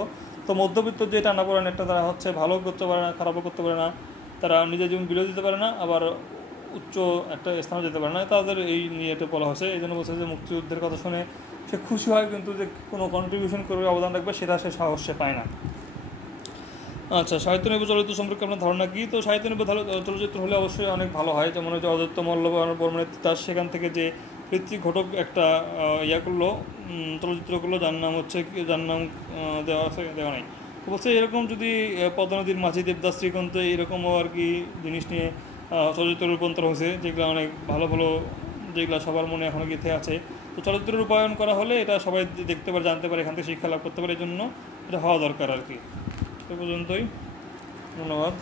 তো মধ্যবিত্ত যে টানাপোড়েন একটা, তারা হচ্ছে ভালো করতে পারে না, খারাপও করতে পারে না, তারা নিজের জীবন বিলে দিতে পারে না, আবার উচ্চ একটা স্থানে যেতে পারে না, তাদের এই নিয়ে এটা বলা হয়েছে। এই জন্য বলছে যে মুক্তিযুদ্ধের কথা শুনে সে খুশি হয়, কিন্তু যে কোনো কন্ট্রিবিউশন করে অবদান রাখবে সেটা সে সাহস সে পায় না। আচ্ছা, সাহিত্যনির্ভর চলচ্চিত্র সম্পর্কে আপনার ধারণা কী? তো সাহিত্যনির্ভর চলচ্চিত্র হলে অবশ্যই অনেক ভালো হয়, যেমন হচ্ছে অদত্ত বর্মনের তিতাস, সেখান থেকে যে ঋত্বিক ঘটক একটা করলো চলচ্চিত্র করলো, যার নাম দেওয়া নেই। তো বলছে এরকম যদি পদ্মনদীর মাঝি, দেবদাস, শ্রীকান্ত, এরকমও আর কি জিনিস নিয়ে চলচ্চিত্র রূপান্তর হয়েছে, যেগুলো অনেক ভালো ভালো, যেগুলো সবার মনে এখনও গেঁথে আছে। তো চলচ্চিত্র রূপায়ণ করা হলে এটা সবাই দেখতে পারে, জানতে পারে, এখান থেকে শিক্ষা লাভ করতে পারে, এই জন্য এটা হওয়া দরকার আর কি। এ পর্যন্তই, ধন্যবাদ।